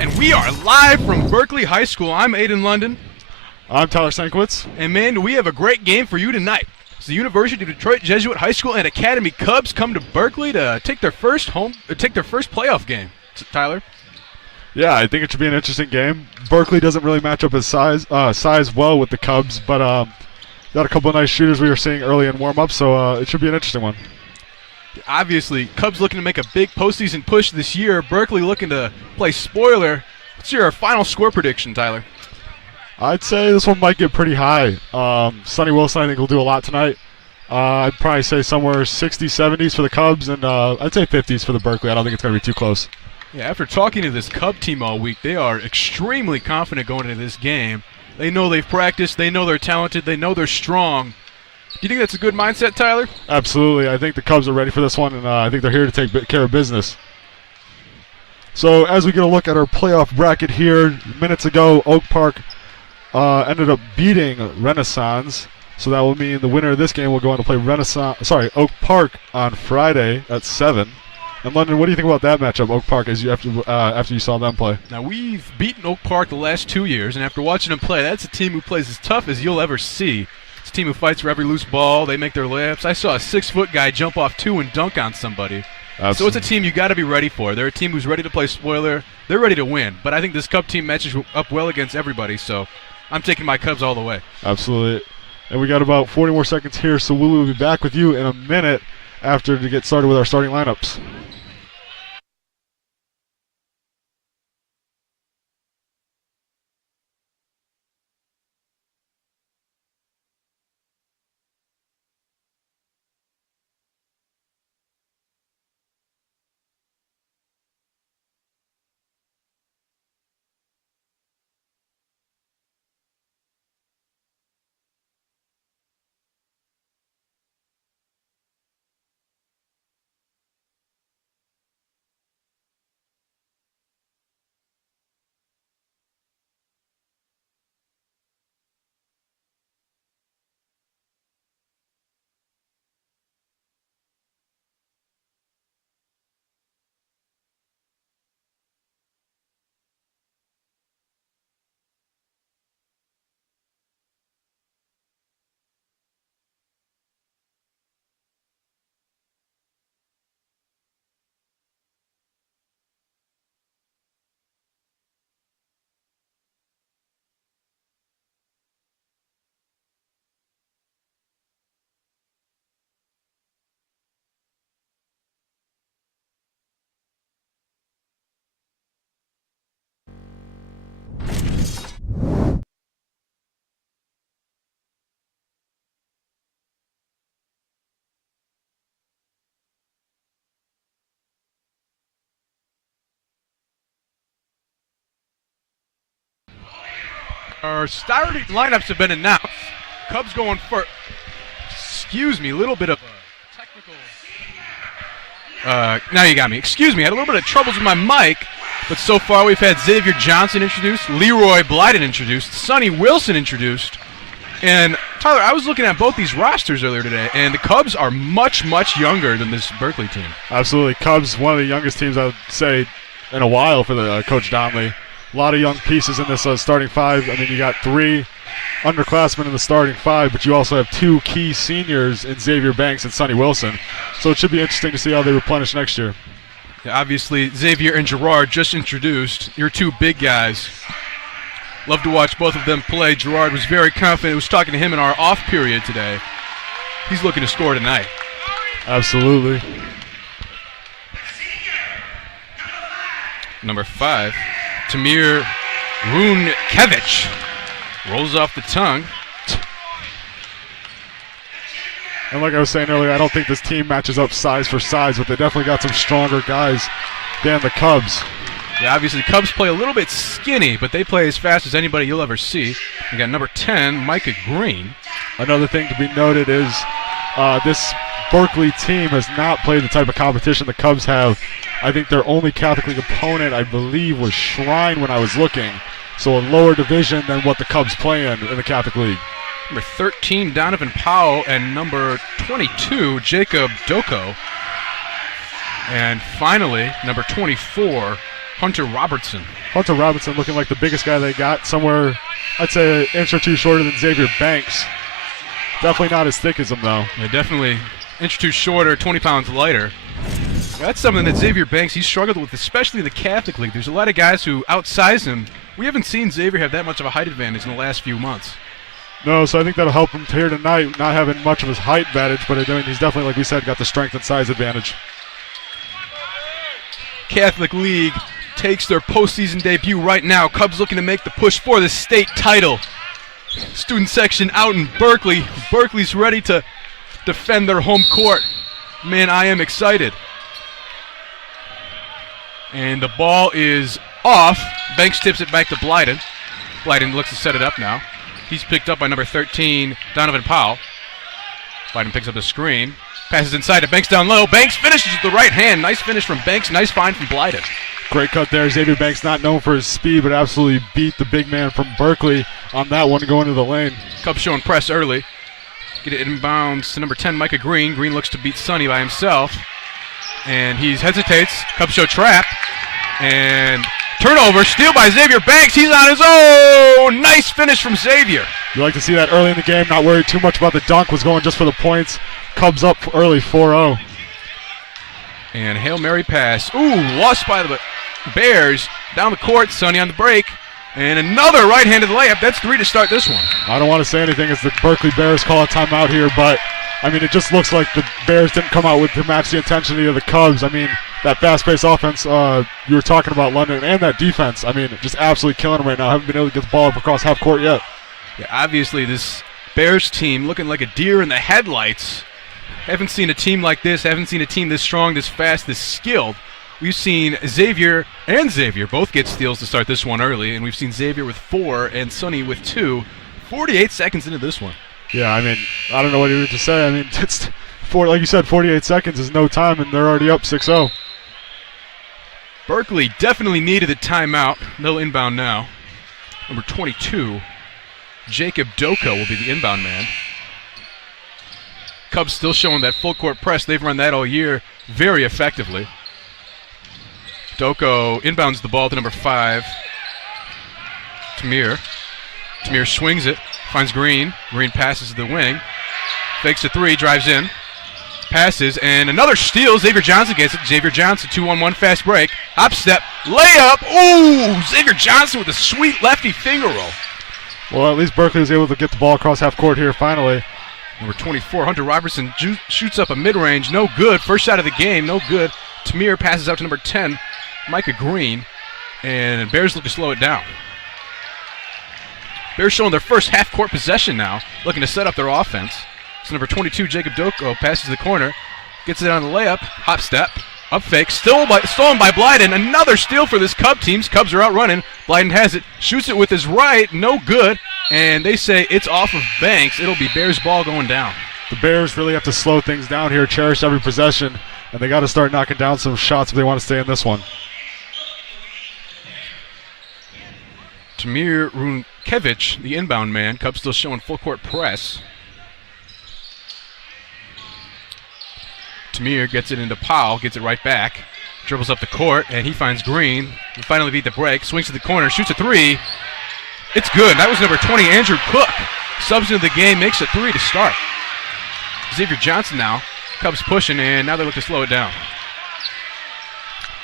And we are live from Berkley High School. I'm Aiden London. I'm Tyler Sankiewicz. And man, we have a great game for you tonight. It's the University of Detroit Jesuit High School and Academy Cubs come to Berkley to take their first playoff game. Tyler? Yeah, I think it should be an interesting game. Berkley doesn't really match up his size well with the Cubs, but got a couple of nice shooters we were seeing early in warm-up, so it should be an interesting one. Obviously, Cubs looking to make a big postseason push this year. Berkley looking to play spoiler. What's your final score prediction, Tyler? I'd say this one might get pretty high. Sonny Wilson, I think, will do a lot tonight. I'd probably say somewhere 60s, 70s for the Cubs, and I'd say 50s for the Berkley. I don't think it's going to be too close. Yeah, after talking to this Cub team all week, they are extremely confident going into this game. They know they've practiced. They know they're talented. They know they're strong. Do you think that's a good mindset, Tyler? Absolutely. I think the Cubs are ready for this one, and I think they're here to take care of business. So as we get a look at our playoff bracket here, minutes ago, Oak Park ended up beating Renaissance. So that will mean the winner of this game will go on to play Oak Park on Friday at 7. And London, what do you think about that matchup, Oak Park, after you saw them play? Now, we've beaten Oak Park the last 2 years, and after watching them play, that's a team who plays as tough as you'll ever see. It's a team who fights for every loose ball. They make their layups. I saw a 6-foot guy jump off 2 and dunk on somebody. Absolutely. So it's a team you got to be ready for. They're a team who's ready to play spoiler. They're ready to win. But I think this Cub team matches up well against everybody, so I'm taking my Cubs all the way. Absolutely. And we got about 40 more seconds here, so we will be back with you in a minute after to get started with our starting lineups. Our starting lineups have been announced. Cubs going for, excuse me, a little bit of a technical. Now you got me. Excuse me, I had a little bit of troubles with my mic, but so far we've had Xavier Johnson introduced, Leroy Blyden introduced, Sonny Wilson introduced, and Tyler, I was looking at both these rosters earlier today, and the Cubs are much, much younger than this Berkley team. Absolutely. Cubs, one of the youngest teams I would say in a while for the Coach Donnelly. A lot of young pieces in this starting five. I mean, you got 3 underclassmen in the starting 5, but you also have 2 key seniors in Xavier Banks and Sonny Wilson. So it should be interesting to see how they replenish next year. Yeah, obviously, Xavier and Gerard just introduced. Your 2 big guys. Love to watch both of them play. Gerard was very confident. I was talking to him in our off period today. He's looking to score tonight. Absolutely. Number 5, Tamir Runkevich. Rolls off the tongue. And like I was saying earlier, I don't think this team matches up size for size, but they definitely got some stronger guys than the Cubs. Yeah, obviously, the Cubs play a little bit skinny, but they play as fast as anybody you'll ever see. We got number 10, Micah Green. Another thing to be noted is this Berkley team has not played the type of competition the Cubs have. I think their only Catholic League opponent, I believe, was Shrine when I was looking. So a lower division than what the Cubs play in the Catholic League. Number 13, Donovan Powell, and number 22, Jacob Doko. And finally, number 24, Hunter Robertson. Hunter Robertson looking like the biggest guy they got, somewhere, I'd say, an inch or 2 shorter than Xavier Banks. Definitely not as thick as him, though. Yeah, definitely an inch or 2 shorter, 20 pounds lighter. That's something that Xavier Banks, he's struggled with, especially in the Catholic League. There's a lot of guys who outsize him. We haven't seen Xavier have that much of a height advantage in the last few months. No, so I think that'll help him here tonight, not having much of his height advantage, but he's definitely, like we said, got the strength and size advantage. Catholic League takes their postseason debut right now. Cubs looking to make the push for the state title. Student section out in Berkley. Berkley's ready to defend their home court. Man, I am excited. And the ball is off. Banks tips it back to Blyden. Blyden looks to set it up now. He's picked up by number 13, Donovan Powell. Blyden picks up the screen. Passes inside to Banks down low. Banks finishes with the right hand. Nice finish from Banks. Nice find from Blyden. Great cut there. Xavier Banks not known for his speed, but absolutely beat the big man from Berkley on that one going to the lane. Cubs showing press early. Get it inbounds to number 10, Micah Green. Green looks to beat Sonny by himself. And he hesitates. Cubs show trap. And turnover. Steal by Xavier Banks. He's on his own. Nice finish from Xavier. You like to see that early in the game. Not worried too much about the dunk. Was going just for the points. Cubs up early 4-0. And Hail Mary pass. Ooh, lost by the Bears. Down the court. Sonny on the break. And another right-handed layup. That's 3 to start this one. I don't want to say anything as the Berkley Bears call a timeout here, but, I mean, it just looks like the Bears didn't come out with to match the intensity of the Cubs. I mean, that fast-paced offense you were talking about, London, and that defense, I mean, just absolutely killing them right now. Haven't been able to get the ball up across half court yet. Yeah, obviously this Bears team looking like a deer in the headlights. Haven't seen a team like this. Haven't seen a team this strong, this fast, this skilled. We've seen Xavier and Xavier both get steals to start this one early, and we've seen Xavier with 4 and Sonny with 2. 48 seconds into this one. Yeah, I mean, I don't know what you were to say. I mean, it's like you said, 48 seconds is no time, and they're already up 6-0. Berkley definitely needed a timeout. They'll inbound now. Number 22, Jacob Doko will be the inbound man. Cubs still showing that full court press. They've run that all year very effectively. Doko inbounds the ball to number 5, Tamir. Tamir swings it, finds Green. Green passes to the wing. Fakes a 3, drives in. Passes, and another steal. Xavier Johnson gets it. Xavier Johnson, 2-on-1 fast break. Hop step, layup. Ooh, Xavier Johnson with a sweet lefty finger roll. Well, at least Berkley was able to get the ball across half court here finally. Number 24, Hunter Robertson shoots up a mid-range. No good. First shot of the game, no good. Tamir passes out to number 10, Micah Green, and Bears look to slow it down. Bears showing their first half-court possession now, looking to set up their offense. So number 22, Jacob Doko, passes to the corner, gets it on the layup, hop step, Up fake, stolen by Blyden. Another steal for this Cub team. Cubs are out running. Blyden has it, shoots it with his right, no good. And they say it's off of Banks. It'll be Bears ball going down. The Bears really have to slow things down here, cherish every possession, and they got to start knocking down some shots if they want to stay in this one. Tamir Runkevich, the inbound man. Cubs still showing full court press. Tamir gets it into Powell, gets it right back, dribbles up the court, and he finds Green. He finally beat the break, swings to the corner, shoots a three. It's good. That was number 20, Andrew Cook. Subs into the game, makes a three to start. Xavier Johnson now. Cubs pushing, and now they look to slow it down.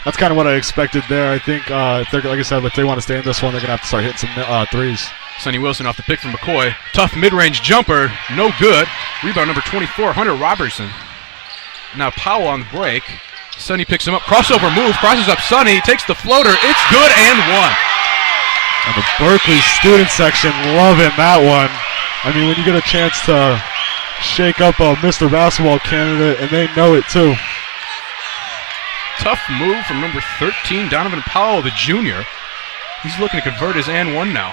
That's kind of what I expected there. I think, if they're, like I said, if they want to stay in this one, they're going to have to start hitting some threes. Sonny Wilson off the pick from McCoy. Tough mid-range jumper, no good. Rebound number 24, Hunter Robertson. Now Powell on the break. Sonny picks him up. Crossover move. Crosses up Sonny. Takes the floater. It's good and one. And the Berkley student section loving that one. I mean, when you get a chance to shake up a Mr. Basketball candidate, and they know it too. Tough move from number 13, Donovan Powell, the junior. He's looking to convert his and one now.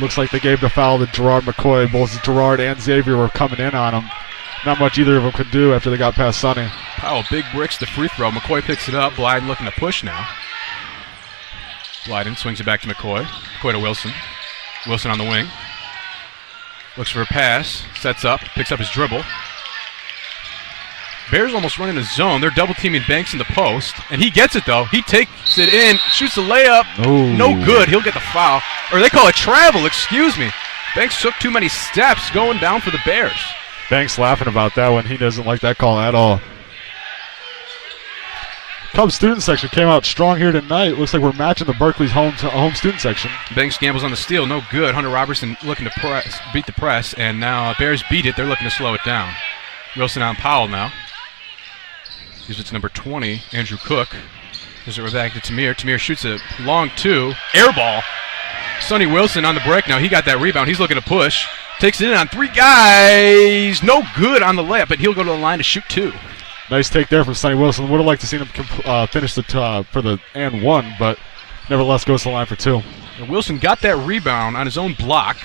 Looks like they gave the foul to Gerard McCoy. Both Gerard and Xavier were coming in on him. Not much either of them could do after they got past Sonny. Powell big bricks the free throw. McCoy picks it up. Blyden looking to push now. Blyden swings it back to McCoy. McCoy to Wilson. Wilson on the wing. Looks for a pass. Sets up. Picks up his dribble. Bears almost running a zone. They're double teaming Banks in the post. And he gets it though. He takes it in. Shoots the layup. Ooh. No good. He'll get the foul. Or they call it travel. Excuse me. Banks took too many steps going down for the Bears. Banks laughing about that one. He doesn't like that call at all. Cubs student section came out strong here tonight. Looks like we're matching the Berkeley's home student section. Banks gambles on the steal, no good. Hunter Robertson looking to beat the press, and now Bears beat it. They're looking to slow it down. Wilson on Powell now. Gives it to number 20, Andrew Cook. Gives it back to Tamir. Tamir shoots a long two. Air ball. Sonny Wilson on the break now. He got that rebound. He's looking to push. Takes it in on three guys. No good on the layup, but he'll go to the line to shoot two. Nice take there from Sonny Wilson. Would have liked to see him finish for the and one, but nevertheless goes to the line for two. And Wilson got that rebound on his own block,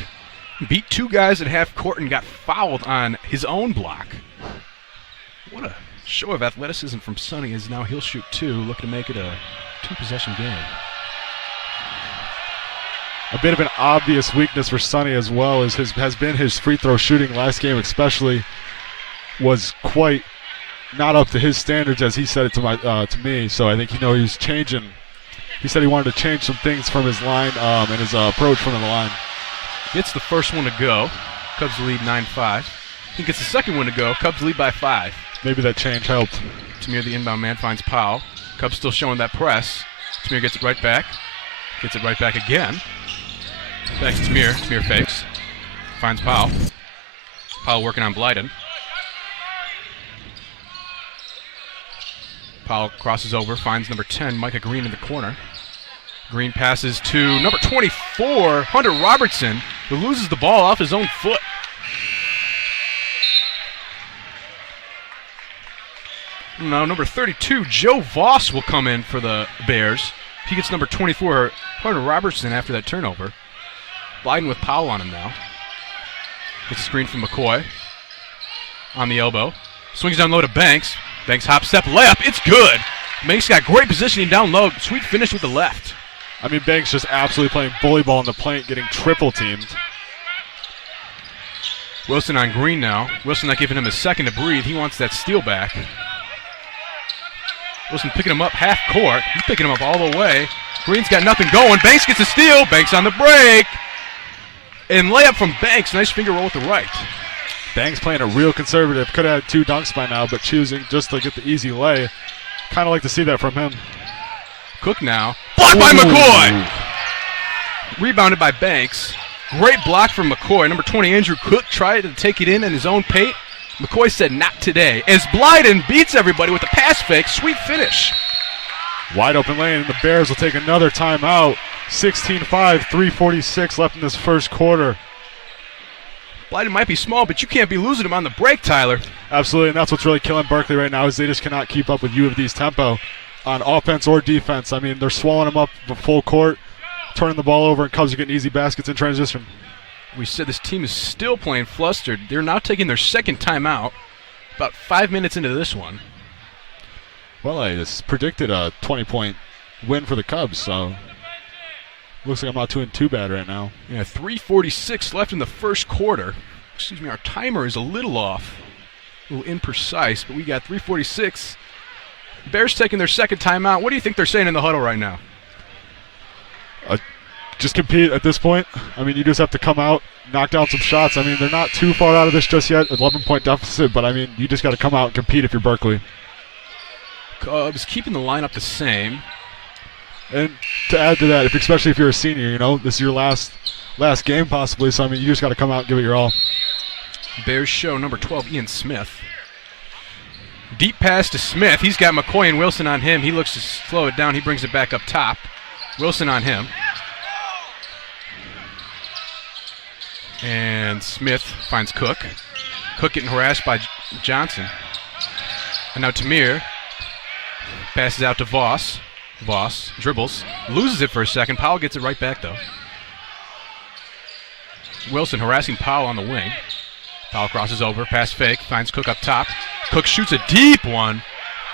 beat two guys at half court, and got fouled on his own block. What a show of athleticism from Sonny, as now he'll shoot two, looking to make it a two-possession game. A bit of an obvious weakness for Sonny as well has been his free throw shooting. Last game especially was quite not up to his standards, as he said it to me. So I think he was changing. He said he wanted to change some things from his line and his approach from the line. Gets the first one to go. Cubs lead 9-5. He gets the second one to go. Cubs lead by 5. Maybe that change helped. Tamir, the inbound man, finds Powell. Cubs still showing that press. Tamir gets it right back. Gets it right back again. Back to Tamir. Tamir fakes. Finds Powell. Powell working on Blyden. Powell crosses over, finds number 10, Micah Green in the corner. Green passes to number 24, Hunter Robertson, who loses the ball off his own foot. Now number 32, Joe Voss will come in for the Bears. He gets number 24, Hunter Robertson, after that turnover. Blyden with Powell on him now. Gets a screen from McCoy. On the elbow. Swings down low to Banks. Banks hop step layup. It's good. Banks got great positioning down low. Sweet finish with the left. I mean, Banks just absolutely playing bully ball in the paint, getting triple teamed. Wilson on Green now. Wilson not giving him a second to breathe. He wants that steal back. Wilson picking him up half court. He's picking him up all the way. Green's got nothing going. Banks gets a steal. Banks on the break. And layup from Banks. Nice finger roll with the right. Banks playing a real conservative. Could have had 2 dunks by now, but choosing just to get the easy lay. Kind of like to see that from him. Cook now. Blocked by McCoy! Rebounded by Banks. Great block from McCoy. Number 20, Andrew Cook, tried to take it in his own paint. McCoy said, not today. As Blyden beats everybody with a pass fake. Sweet finish. Wide open lane, and the Bears will take another timeout. 16-5, 3:46 left in this first quarter. Blyden might be small, but you can't be losing him on the break, Tyler. Absolutely, and that's what's really killing Berkley right now is they just cannot keep up with U of D's tempo on offense or defense. I mean, they're swallowing them up the full court, turning the ball over, and Cubs are getting easy baskets in transition. We said this team is still playing flustered. They're now taking their second timeout, about 5 minutes into this one. Well, I just predicted a 20-point win for the Cubs, so looks like I'm not doing too bad right now. Yeah, 3:46 left in the first quarter. Excuse me, our timer is a little off, a little imprecise, but we got 3:46. Bears taking their second timeout. What do you think they're saying in the huddle right now? Just compete at this point. I mean, you just have to come out, knock down some shots. I mean, they're not too far out of this just yet, 11-point deficit, but I mean, you just got to come out and compete if you're Berkley. Cubs keeping the lineup the same. And to add to that, especially if you're a senior, you know, this is your last game possibly, so I mean, you just got to come out and give it your all. Bears show number 12, Ian Smith. Deep pass to Smith. He's got McCoy and Wilson on him. He looks to slow it down. He brings it back up top. Wilson on him. And Smith finds Cook. Cook getting harassed by Johnson. And now Tamir passes out to Voss. Voss dribbles, loses it for a second. Powell gets it right back, though. Wilson harassing Powell on the wing. Powell crosses over, pass fake, finds Cook up top. Cook shoots a deep one.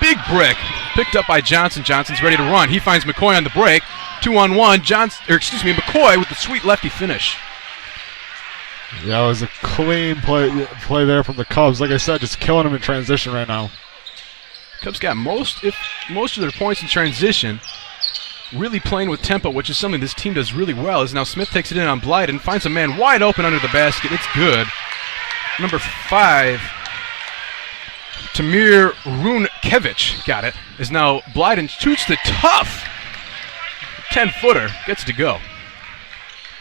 Big brick, picked up by Johnson. Johnson's ready to run. He finds McCoy on the break. 2-on-1. McCoy with the sweet lefty finish. Yeah, it was a clean play there from the Cubs. Like I said, just killing them in transition right now. Cubs got most of their points in transition. Really playing with tempo, which is something this team does really well. As now Smith takes it in on Blyden, finds a man wide open under the basket. It's good. Number 5, Tamir Runkevich, got it. Is now Blyden shoots the tough 10-footer, gets to go.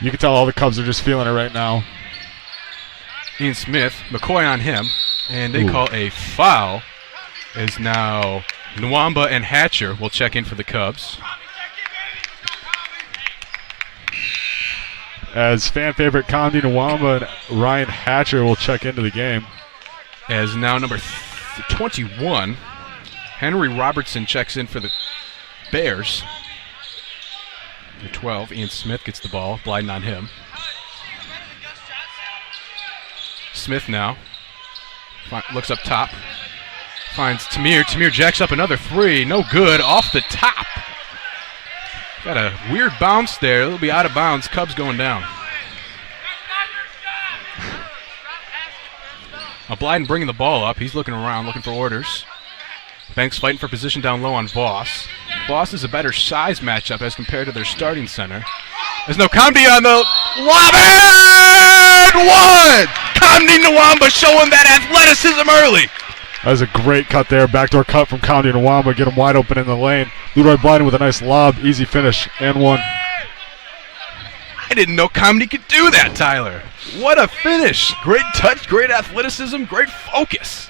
You can tell all the Cubs are just feeling it right now. Ian Smith, McCoy on him, and they call a foul. Is now Nwamba and Hatcher will check in for the Cubs. As fan favorite Kamdi Nwamba and Ryan Hatcher will check into the game. As now number 21, Henry Robertson checks in for the Bears. Number 12, Ian Smith gets the ball, Blyden on him. Smith now looks up top. Finds Tamir. Tamir jacks up another 3. No good. Off the top. Got a weird bounce there. It'll be out of bounds. Cubs going down. Now Blyden bringing the ball up. He's looking around, looking for orders. Banks fighting for position down low on Voss. Voss is a better size matchup as compared to their starting center. There's no Kamdi on the lob and one! Kamdi Nwamba showing that athleticism early. That was a great cut there. Backdoor cut from Kamdi Nwamba. Get him wide open in the lane. Leroy Blyden with a nice lob. Easy finish. And one. I didn't know Kamdi could do that, Tyler. What a finish. Great touch, great athleticism, great focus.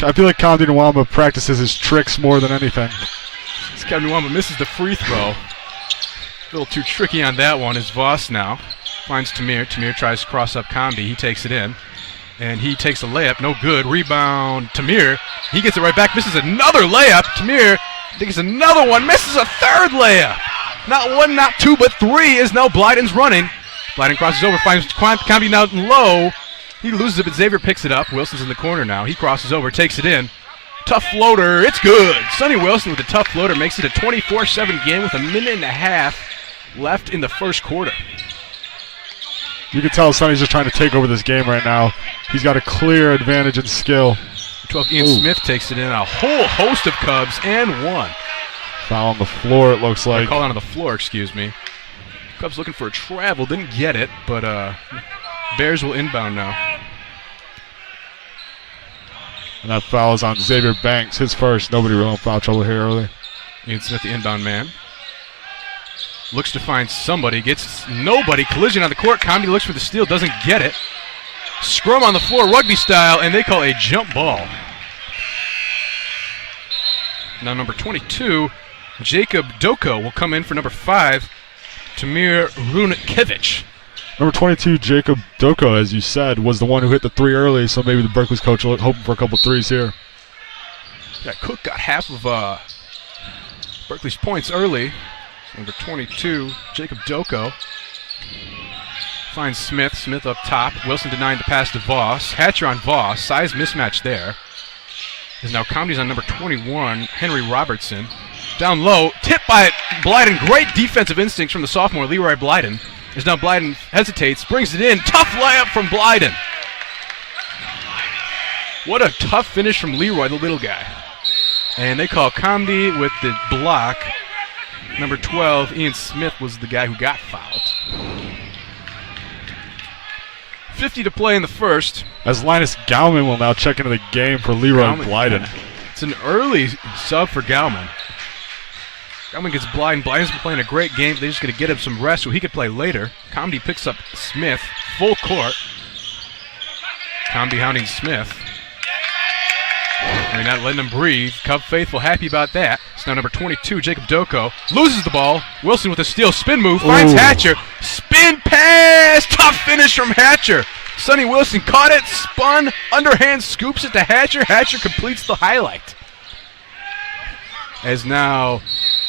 I feel like Kamdi Nwamba practices his tricks more than anything. As Kamdi Nwamba misses the free throw. A little too tricky on that one is Voss now. Finds Tamir. Tamir tries to cross up Kamdi. He takes it in. And he takes a layup, no good. Rebound, Tamir. He gets it right back, misses another layup. Tamir takes another one, misses a third layup. Not 1, not 2, but 3 is now Blyden's running. Blyden crosses over, finds Kamdi now low. He loses it, but Xavier picks it up. Wilson's in the corner now. He crosses over, takes it in. Tough floater, it's good. Sonny Wilson with a tough floater makes it a 24-7 game with a minute and a half left in the first quarter. You can tell Sonny's just trying to take over this game right now. He's got a clear advantage in skill. 12, Ian Smith takes it in. A whole host of Cubs and one. Foul on the floor, it looks like. Call on the floor, excuse me. Cubs looking for a travel. Didn't get it, but Bears will inbound now. And that foul is on Xavier Banks, his first. Nobody really in foul trouble here early. Ian Smith, the inbound man. Looks to find somebody, gets nobody. Collision on the court. Kamdi looks for the steal, doesn't get it. Scrum on the floor, rugby style, and they call a jump ball. Now number 22, Jacob Doko will come in for number 5, Tamir Runkevich. Number 22, Jacob Doko, as you said, was the one who hit the 3 early, so maybe the Berkeley's coach will hoping for a couple threes here. Yeah, Cook got half of Berkeley's points early. Number 22, Jacob Doko. Finds Smith. Smith up top. Wilson denying the pass to Voss. Hatcher on Voss. Size mismatch there. Is now Comdy's on number 21, Henry Robertson. Down low. Tipped by Blyden. Great defensive instincts from the sophomore, Leroy Blyden. Is now Blyden hesitates. Brings it in. Tough layup from Blyden. What a tough finish from Leroy, the little guy. And they call Comdy with the block. Number 12, Ian Smith, was the guy who got fouled. 50 to play in the first. As Linus Gauman will now check into the game for Leroy Blyden. It's an early sub for Gauman. Gauman gets Blyden. Blyden's been playing a great game. They're just going to get him some rest so he could play later. Comdy picks up Smith, full court. Comdy hounding Smith. I mean, not letting him breathe. Cub faithful happy about that. It's now number 22, Jacob Doko. Loses the ball. Wilson with a steal. Spin move. Finds Hatcher. Spin pass. Tough finish from Hatcher. Sonny Wilson caught it. Spun. Underhand scoops it to Hatcher. Hatcher completes the highlight. As now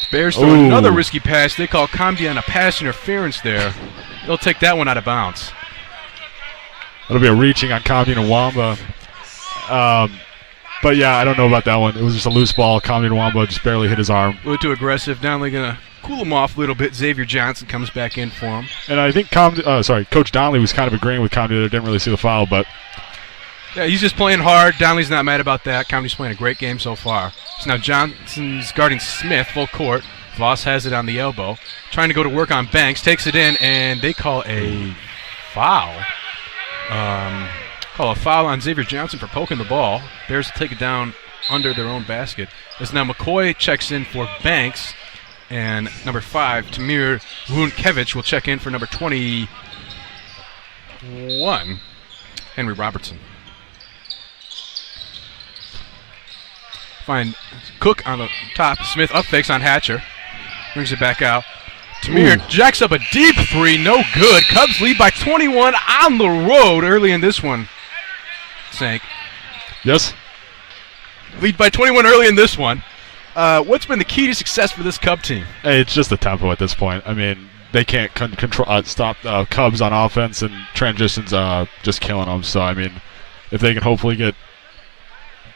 Bears throw another risky pass. They call Comdy on a pass interference there. They'll take that one out of bounds. That'll be a reaching on Comdy and Nwamba. But yeah, I don't know about that one. It was just a loose ball. Comedy Nwamba just barely hit his arm. A little too aggressive. Now they're going to cool him off a little bit. Xavier Johnson comes back in for him. And I think Coach Donnelly was kind of agreeing with Comedy that didn't really see the foul, but yeah, he's just playing hard. Donnelly's not mad about that. Comedy's playing a great game so far. So now Johnson's guarding Smith full court. Voss has it on the elbow. Trying to go to work on Banks. Takes it in, and they call a foul. Call a foul on Xavier Johnson for poking the ball. Bears will take it down under their own basket. As now McCoy checks in for Banks, and number 5, Tamir Wunkevich, will check in for number 21, Henry Robertson. Find Cook on the top. Smith up fakes on Hatcher. Brings it back out. Tamir jacks up a deep 3, no good. Cubs lead by 21 on the road early in this one. Sank. Yes? Lead by 21 early in this one. What's been the key to success for this Cub team? Hey, it's just the tempo at this point. I mean, they can't stop Cubs on offense, and transitions just killing them. So, I mean, if they can hopefully get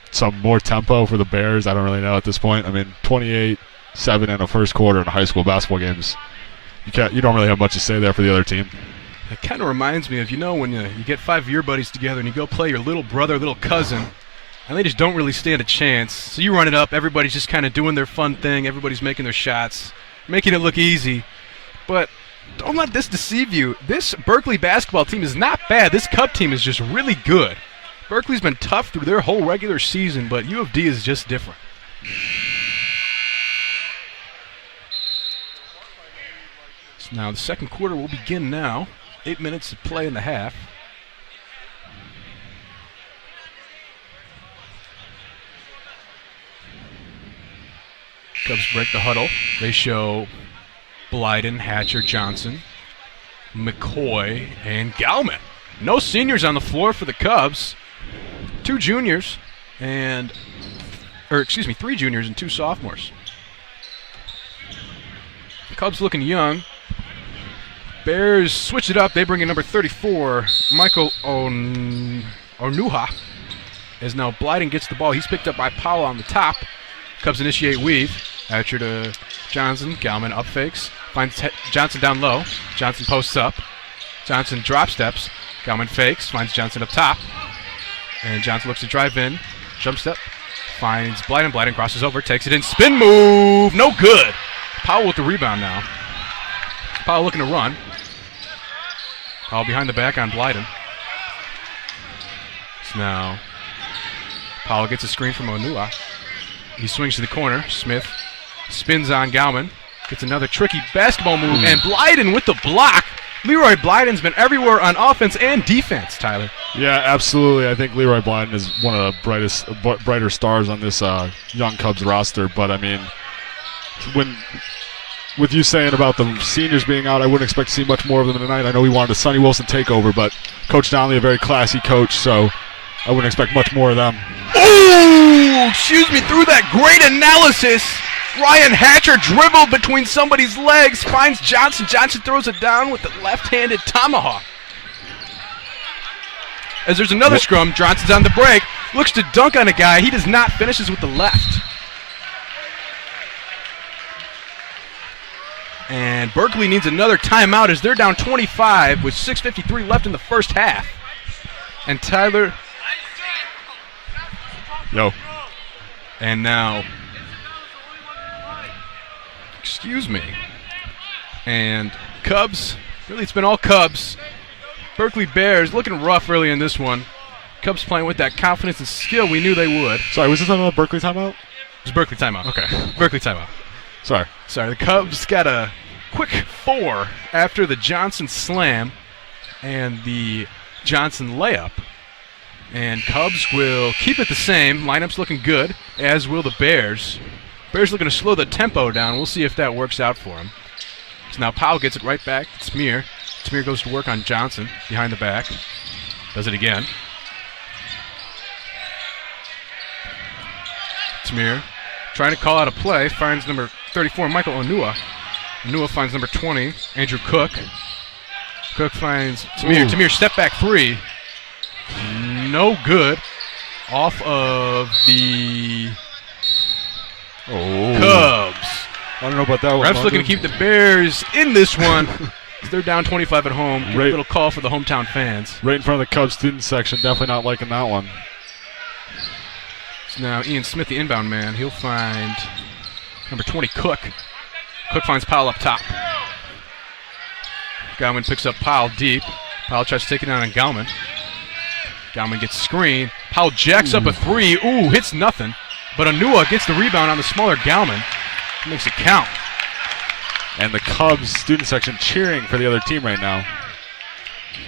some more tempo for the Bears, I don't really know at this point. I mean, 28-7 in a first quarter in high school basketball games. You don't really have much to say there for the other team. It kind of reminds me of, when you get 5 of your buddies together and you go play your little brother, little cousin, and they just don't really stand a chance. So you run it up, everybody's just kind of doing their fun thing, everybody's making their shots, making it look easy. But don't let this deceive you. This Berkeley basketball team is not bad. This Cub team is just really good. Berkeley's been tough through their whole regular season, but U of D is just different. So now the second quarter will begin now. 8 minutes to play in the half. Cubs break the huddle. They show Blyden, Hatcher, Johnson, McCoy, and Gauman. No seniors on the floor for the Cubs. 3 juniors and 2 sophomores. The Cubs looking young. Bears switch it up. They bring in number 34, Michael Onuha. As now Blyden gets the ball. He's picked up by Powell on the top. Cubs initiate weave. Hatcher to Johnson. Gauman up fakes. Finds Johnson down low. Johnson posts up. Johnson drop steps. Gauman fakes. Finds Johnson up top. And Johnson looks to drive in. Jump step. Finds Blyden. Blyden crosses over. Takes it in. Spin move. No good. Powell with the rebound now. Powell looking to run. Powell behind the back on Blyden. So now Powell gets a screen from Onua. He swings to the corner. Smith spins on Gauman. Gets another tricky basketball move. And Blyden with the block. Leroy Blyden's been everywhere on offense and defense, Tyler. Yeah, absolutely. I think Leroy Blyden is one of the brighter stars on this young Cubs roster. But, I mean, when with you saying about the seniors being out, I wouldn't expect to see much more of them tonight. I know we wanted a Sonny Wilson takeover, but Coach Donnelly, a very classy coach, so I wouldn't expect much more of them. Oh, excuse me, through that great analysis, Ryan Hatcher dribbled between somebody's legs, finds Johnson. Johnson throws it down with the left-handed tomahawk. As there's another scrum, Johnson's on the break, looks to dunk on a guy. He does not, finishes with the left. And Berkley needs another timeout as they're down 25 with 6:53 left in the first half. And Tyler. Yo. And now. Excuse me. And Cubs. Really, it's been all Cubs. Berkley Bears looking rough early in this one. Cubs playing with that confidence and skill we knew they would. Sorry, was this another Berkley timeout? It was Berkley timeout. Okay. Berkley timeout. Sorry. The Cubs got a quick 4 after the Johnson slam and the Johnson layup. And Cubs will keep it the same. Lineup's looking good, as will the Bears. Bears looking to slow the tempo down. We'll see if that works out for them. So now Powell gets it right back to Smear. Smear goes to work on Johnson behind the back. Does it again. Smear trying to call out a play. Finds number 34, Michael Onua. Onua finds number 20, Andrew Cook. Cook finds Tamir. Tamir step back 3. No good. Off of the Cubs. I don't know about that one. Refs looking to keep the Bears in this one. They're down 25 at home. Give a little call for the hometown fans. Right in front of the Cubs student section. Definitely not liking that one. So now Ian Smith, the inbound man. He'll find number 20, Cook. Cook finds Powell up top. Gauman picks up Powell deep. Powell tries to take it down on Gauman. Gauman gets screened. Powell jacks up a 3. Ooh, hits nothing. But Onua gets the rebound on the smaller Gauman. Makes it count. And the Cubs student section cheering for the other team right now.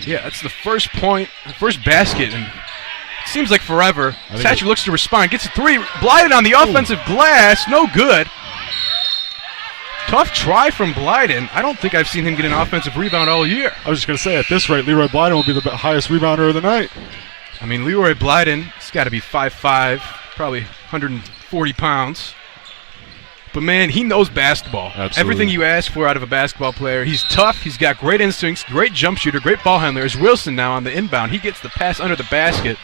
Yeah, that's the first point, the first basket, and it seems like forever. Thatcher looks to respond, gets a 3, Blyden on the offensive glass, no good. Tough try from Blyden. I don't think I've seen him get an offensive rebound all year. I was just going to say, at this rate, Leroy Blyden will be the highest rebounder of the night. I mean, Leroy Blyden, he's got to be 5'5", probably 140 pounds. But, man, he knows basketball. Absolutely. Everything you ask for out of a basketball player. He's tough. He's got great instincts, great jump shooter, great ball handler. There's Wilson now on the inbound. He gets the pass under the basket.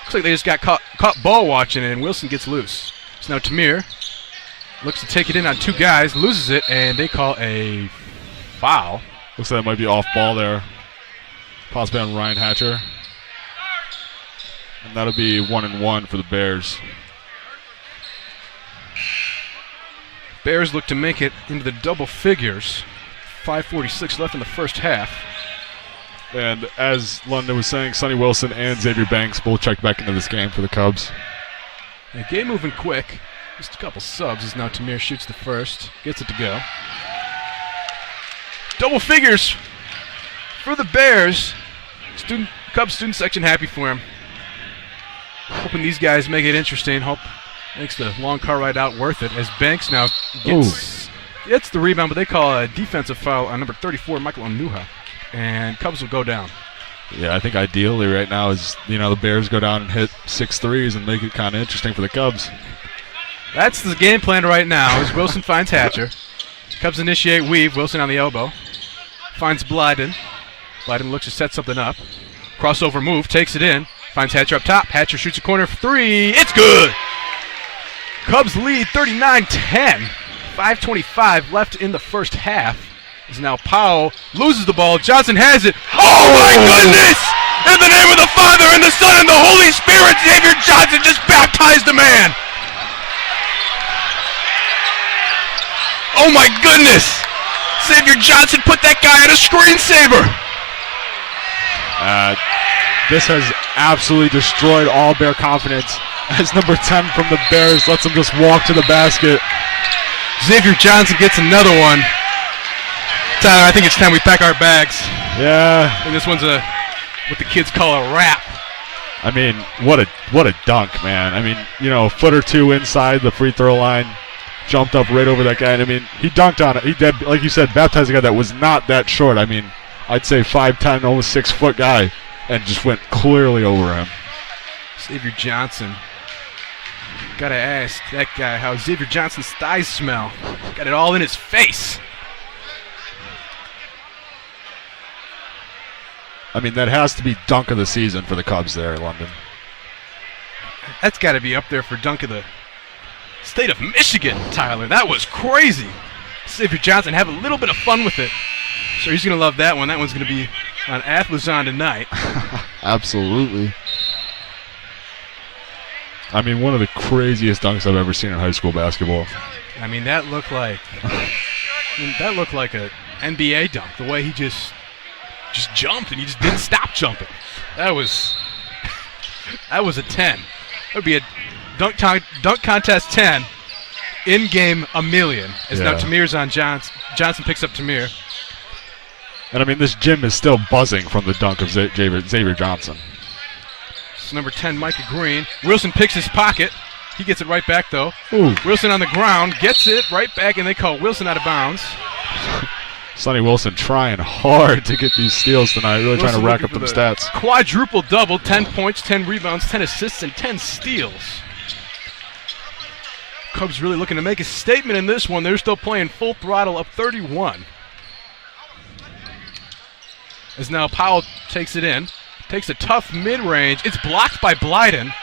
Looks like they just got caught ball watching it, and Wilson gets loose. So now Tamir looks to take it in on 2 guys, loses it, and they call a foul. Looks like that might be off ball there. Possibly on Ryan Hatcher. And that'll be 1-1 for the Bears. Bears look to make it into the double figures. 5:46 left in the first half. And as London was saying, Sonny Wilson and Xavier Banks both checked back into this game for the Cubs. The game moving quick. Just a couple subs as now Tamir shoots the first. Gets it to go. Double figures for the Bears. Cubs student section happy for him. Hoping these guys make it interesting. Hope makes the long car ride out worth it as Banks now gets the rebound, but they call a defensive foul on number 34, Michael Onua. And Cubs will go down. Yeah, I think ideally right now is, the Bears go down and hit 6 threes and make it kind of interesting for the Cubs. That's the game plan right now as Wilson finds Hatcher. Cubs initiate weave. Wilson on the elbow. Finds Blyden. Blyden looks to set something up. Crossover move. Takes it in. Finds Hatcher up top. Hatcher shoots a corner for 3. It's good! Cubs lead 39-10. 5:25 left in the first half. Is now Powell loses the ball. Johnson has it. Oh my goodness! In the name of the Father and the Son and the Holy Spirit, Xavier Johnson just baptized the man. Oh my goodness! Xavier Johnson put that guy on a screensaver. This has absolutely destroyed all Bear confidence. As number 10 from the Bears lets him just walk to the basket. Xavier Johnson gets another one. Tyler, I think it's time we pack our bags. Yeah. I think this one's what the kids call a wrap. I mean, what a dunk, man. I mean, a foot or two inside the free throw line. jumped up right over that guy. And I mean, he dunked on it. He did, like you said, baptized a guy that was not that short. I mean, I'd say 5'10", almost 6 foot guy, and just went clearly over him. Xavier Johnson. Gotta ask that guy how Xavier Johnson's thighs smell. Got it all in his face. I mean, that has to be dunk of the season for the Cubs there, London. That's got to be up there for dunk of the state of Michigan, Tyler. That was crazy. Xavier Johnson have a little bit of fun with it. So he's going to love that one. That one's going to be on Athlazon tonight. Absolutely. I mean, one of the craziest dunks I've ever seen in high school basketball. I mean, that looked like an NBA dunk. The way he just jumped and he just didn't stop jumping. That was a 10. That would be a dunk contest 10. In game a million. As now Tamir's on Johnson picks up Tamir. And I mean, this gym is still buzzing from the dunk of Xavier Johnson. Number 10, Micah Green. Wilson picks his pocket. He gets it right back, though. Ooh. Wilson on the ground, gets it right back, and they call Wilson out of bounds. Sonny Wilson trying hard to get these steals tonight, really Wilson trying to rack up them stats. Quadruple double, 10 points, 10 rebounds, 10 assists, and 10 steals. Cubs really looking to make a statement in this one. They're still playing full throttle, up 31. As now Powell takes it in. Takes a tough mid-range. It's blocked by Blyden.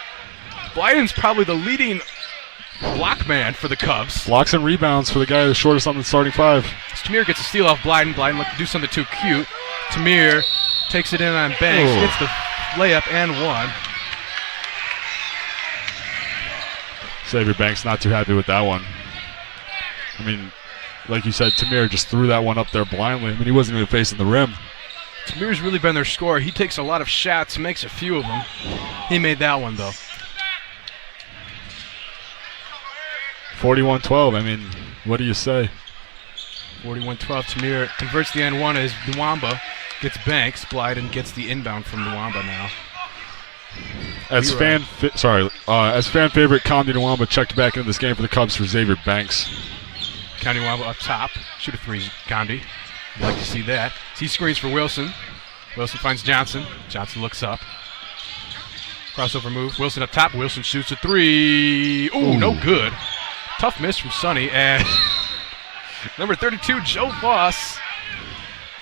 Blyden's probably the leading block man for the Cubs. Blocks and rebounds for the guy the shortest on the starting five. Tamir gets a steal off Blyden. Blyden looking to do something too cute. Tamir takes it in on Banks. Gets the layup and one. Xavier Banks not too happy with that one. I mean, like you said, Tamir just threw that one up there blindly. I mean, he wasn't even facing the rim. Tamir's really been their scorer. He takes a lot of shots, makes a few of them. He made that one, though. 41-12. I mean, what do you say? 41-12. Tamir converts the N1 as Nwamba gets Banks. Blyden gets the inbound from Nwamba now. As fan favorite, Kamdi Nwamba checked back into this game for the Cubs for Xavier Banks. Kamdi Nwamba up top. Shoot a three, Kamdi. I'd like to see that. He screens for Wilson. Wilson finds Johnson. Johnson looks up. Crossover move. Wilson up top. Wilson shoots a three. Ooh, no good. Tough miss from Sonny. And number 32, Joe Voss,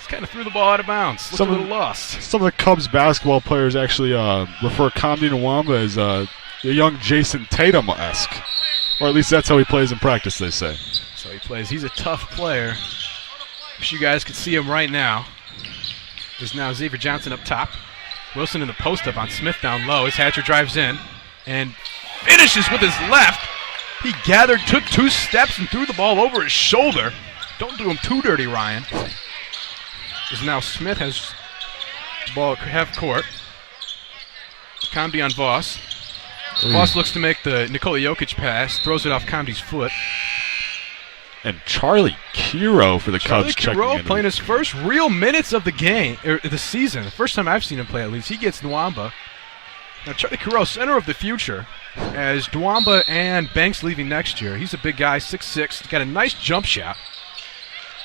kind of threw the ball out of bounds. Looked a little lost. Some of the Cubs basketball players actually refer Kamdi Nwamba as a young Jason Tatum-esque. Or at least that's how he plays in practice, they say. So he plays. He's a tough player. Wish you guys could see him right now. There's now Xavier Johnson up top. Wilson in the post-up on Smith down low as Hatcher drives in and finishes with his left. He gathered, took 2 steps, and threw the ball over his shoulder. Don't do him too dirty, Ryan. As now Smith has the ball at half court. Kamdi on Voss. Voss looks to make the Nikola Jokic pass, throws it off Kamdi's foot. And Charlie Kiro for the Cubs checking in. Playing his first real minutes of the game, or the season. The first time I've seen him play, at least. He gets Nwamba. Now Charlie Kiro, center of the future, as Nwamba and Banks leaving next year. He's a big guy, 6'6", got a nice jump shot.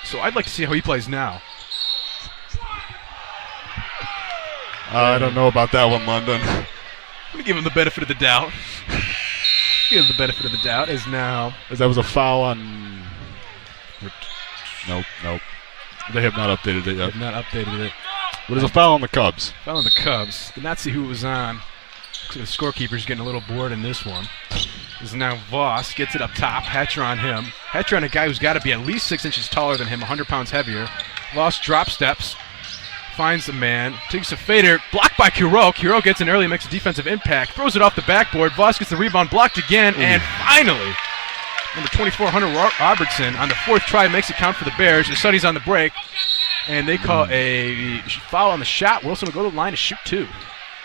So I'd like to see how he plays now. I don't know about that one, London. I'm going to give him the benefit of the doubt. Give him the benefit of the doubt as now. As that was a foul on... Nope. They have not updated it yet. They have not updated it. But it's a foul on the Cubs. Foul on the Cubs. Did not see who it was on. So the scorekeeper's getting a little bored in this one. This is now Voss. Gets it up top. Hatcher on him. Hatcher on a guy who's got to be at least 6 inches taller than him, 100 pounds heavier. Voss drop steps. Finds the man. Takes a fader. Blocked by Kiro. Kiro gets in early, makes a defensive impact. Throws it off the backboard. Voss gets the rebound. Blocked again. And finally, number 24, Hunter Robertson, on the 4th try, makes it count for the Bears. The Sunnies on the break. And they call a foul on the shot. Wilson will go to the line to shoot 2.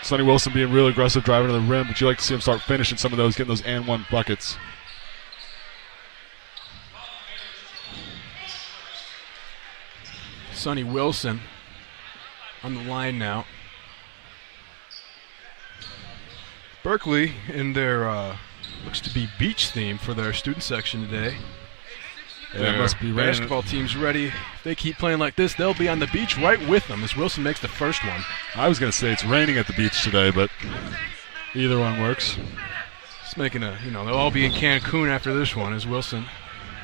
Sonny Wilson being real aggressive, driving to the rim, but you like to see him start finishing some of those, getting those and one buckets. Sonny Wilson on the line now. Berkley in their looks to be beach theme for their student section today. Yeah, it must be raining. Basketball team's ready. If they keep playing like this, they'll be on the beach right with them as Wilson makes the first one. I was going to say it's raining at the beach today, but either one works. It's making they'll all be in Cancun after this one as Wilson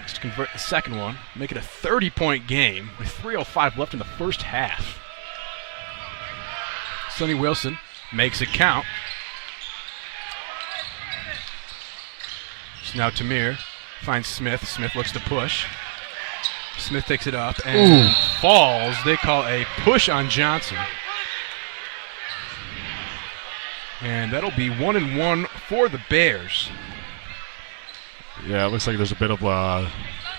to convert the second one, make it a 30-point game with 3:05 left in the first half. Sonny Wilson makes it count. So now Tamir finds Smith. Smith looks to push. Smith takes it up and falls. They call a push on Johnson. And that'll be 1-1 for the Bears. Yeah, it looks like there's a bit of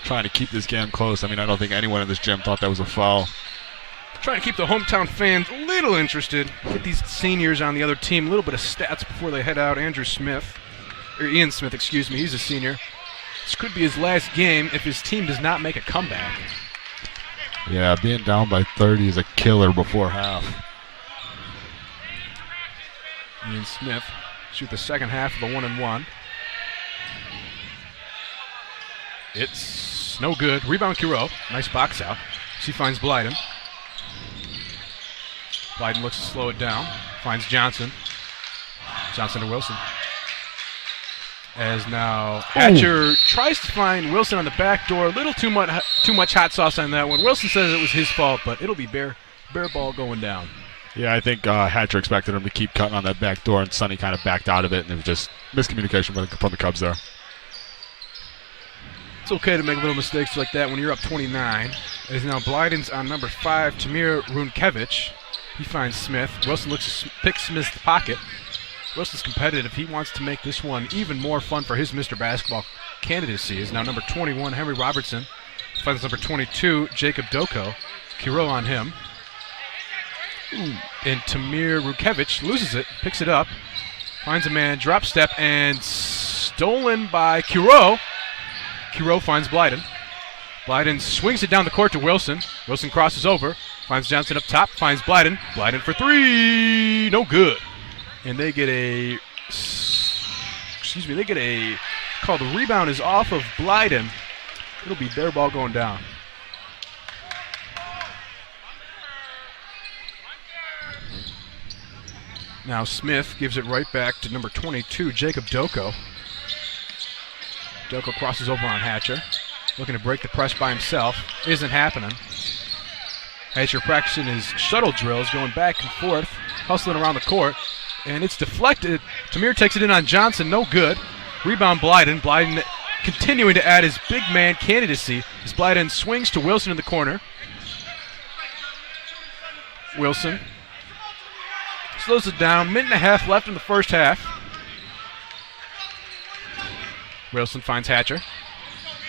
trying to keep this game close. I mean, I don't think anyone in this gym thought that was a foul. Trying to keep the hometown fans a little interested. Get these seniors on the other team a little bit of stats before they head out. Ian Smith, excuse me, he's a senior. This could be his last game if his team does not make a comeback. Yeah, being down by 30 is a killer before half. Ian Smith shoot the second half of the 1-1. It's no good. Rebound Kiro. Nice box out. She finds Blyden. Blyden looks to slow it down. Finds Johnson. Johnson to Wilson. As now Hatcher tries to find Wilson on the back door. A little too much hot sauce on that one. Wilson says it was his fault, but it'll be bare ball going down. Yeah, I think Hatcher expected him to keep cutting on that back door, and Sonny kind of backed out of it, and it was just miscommunication from the Cubs there. It's okay to make little mistakes like that when you're up 29. As now Blyden's on number 5, Tamir Runkevich. He finds Smith. Wilson looks to pick Smith's pocket. Wilson's competitive. He wants to make this one even more fun for his Mr. Basketball candidacy. Is now number 21, Henry Robertson. Finds number 22, Jacob Doko. Kiro on him. And Tamir Runkevich loses it, picks it up, finds a man, drop step, and stolen by Kiro. Kiro finds Blyden. Blyden swings it down the court to Wilson. Wilson crosses over, finds Johnson up top, finds Blyden. Blyden for three, no good. And they get a call. The rebound is off of Blyden. It'll be their ball going down. Now Smith gives it right back to number 22, Jacob Doko. Doko crosses over on Hatcher. Looking to break the press by himself. Isn't happening. Hatcher practicing his shuttle drills, going back and forth, hustling around the court. And it's deflected. Tamir takes it in on Johnson, no good. Rebound Blyden. Blyden continuing to add his big man candidacy as Blyden swings to Wilson in the corner. Wilson slows it down. Minute and a half left in the first half. Wilson finds Hatcher.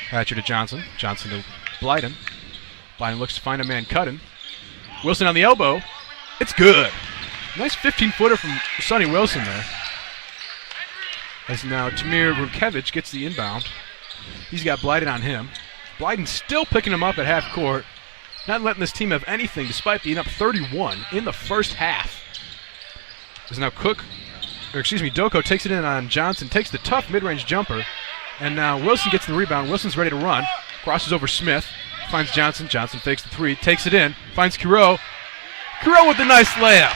Hatcher to Johnson. Johnson to Blyden. Blyden looks to find a man cutting. Wilson on the elbow. It's good. Nice 15-footer from Sonny Wilson there. As now Tamir Runkevich gets the inbound. He's got Blyden on him. Blyden still picking him up at half court. Not letting this team have anything despite being up 31 in the first half. As now Doko takes it in on Johnson, takes the tough mid-range jumper, and now Wilson gets the rebound. Wilson's ready to run, crosses over Smith, finds Johnson. Johnson fakes the three, takes it in, finds Kiro. Kiro with a nice layup.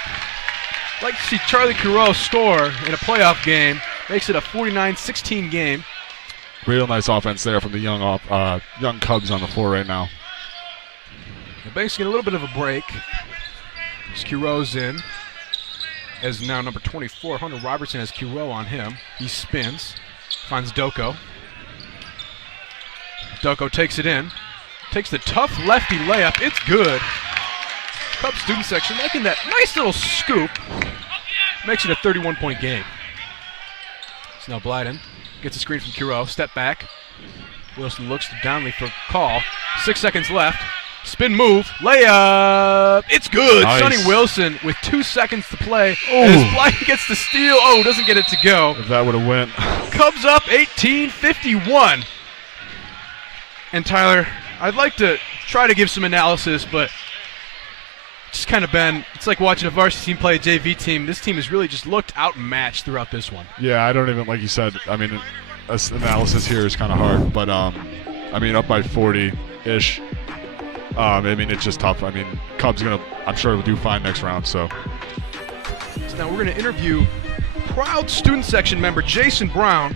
Like to see Charlie Kiro score in a playoff game. Makes it a 49-16 game. Real nice offense there from the young Cubs on the floor right now. The Banks get a little bit of a break. As Kiro's in. As now number 24, Hunter Robertson has Kiro on him. He spins, finds Doko. Doko takes it in, takes the tough lefty layup. It's good. Cubs student section making that nice little scoop. Makes it a 31-point game. So now Blyden gets a screen from Kiro. Step back. Wilson looks to Downley for a call. 6 seconds left. Spin move, layup, it's good. Nice. Sonny Wilson with 2 seconds to play. As Blyden gets the steal, doesn't get it to go. If that would have went. Cubs up 18-51. And Tyler, I'd like to try to give some analysis, but just kind of it's like watching a varsity team play a JV team. This team has really just looked outmatched throughout this one. Yeah, I don't even, like you said, I mean, analysis here is kind of hard, but I mean, up by 40-ish. I mean, it's just tough. I mean, Cubs I'm sure will do fine next round. So now we're gonna interview proud student section member Jason Brown.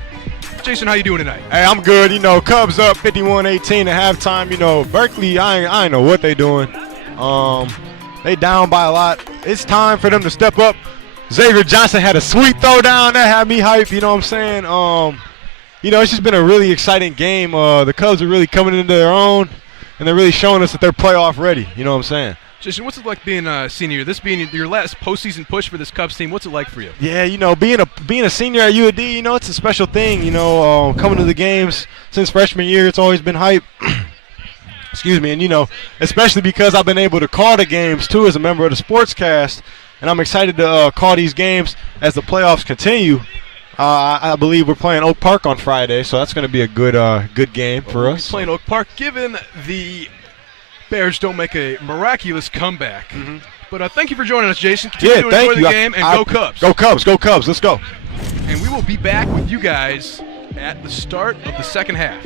Jason, how you doing tonight? Hey, I'm good. You know, Cubs up 51-18 at halftime. You know, Berkley, I ain't know what they doing. They down by a lot. It's time for them to step up. Xavier Johnson had a sweet throw down that had me hyped. You know what I'm saying? You know, it's just been a really exciting game. The Cubs are really coming into their own, and they're really showing us that they're playoff ready. You know what I'm saying? Jason, what's it like being a senior? This being your last postseason push for this Cubs team, what's it like for you? Yeah, you know, being a senior at UAD, you know, it's a special thing. You know, coming to the games since freshman year, it's always been hype. Excuse me, and you know, especially because I've been able to call the games too as a member of the sportscast, and I'm excited to call these games as the playoffs continue. I believe we're playing Oak Park on Friday, so that's going to be a good game for us. Playing Oak Park, given the Bears don't make a miraculous comeback. Mm-hmm. But thank you for joining us, Jason. Continue to enjoy the game, and go Cubs. Go Cubs, go Cubs, let's go. And we will be back with you guys at the start of the second half.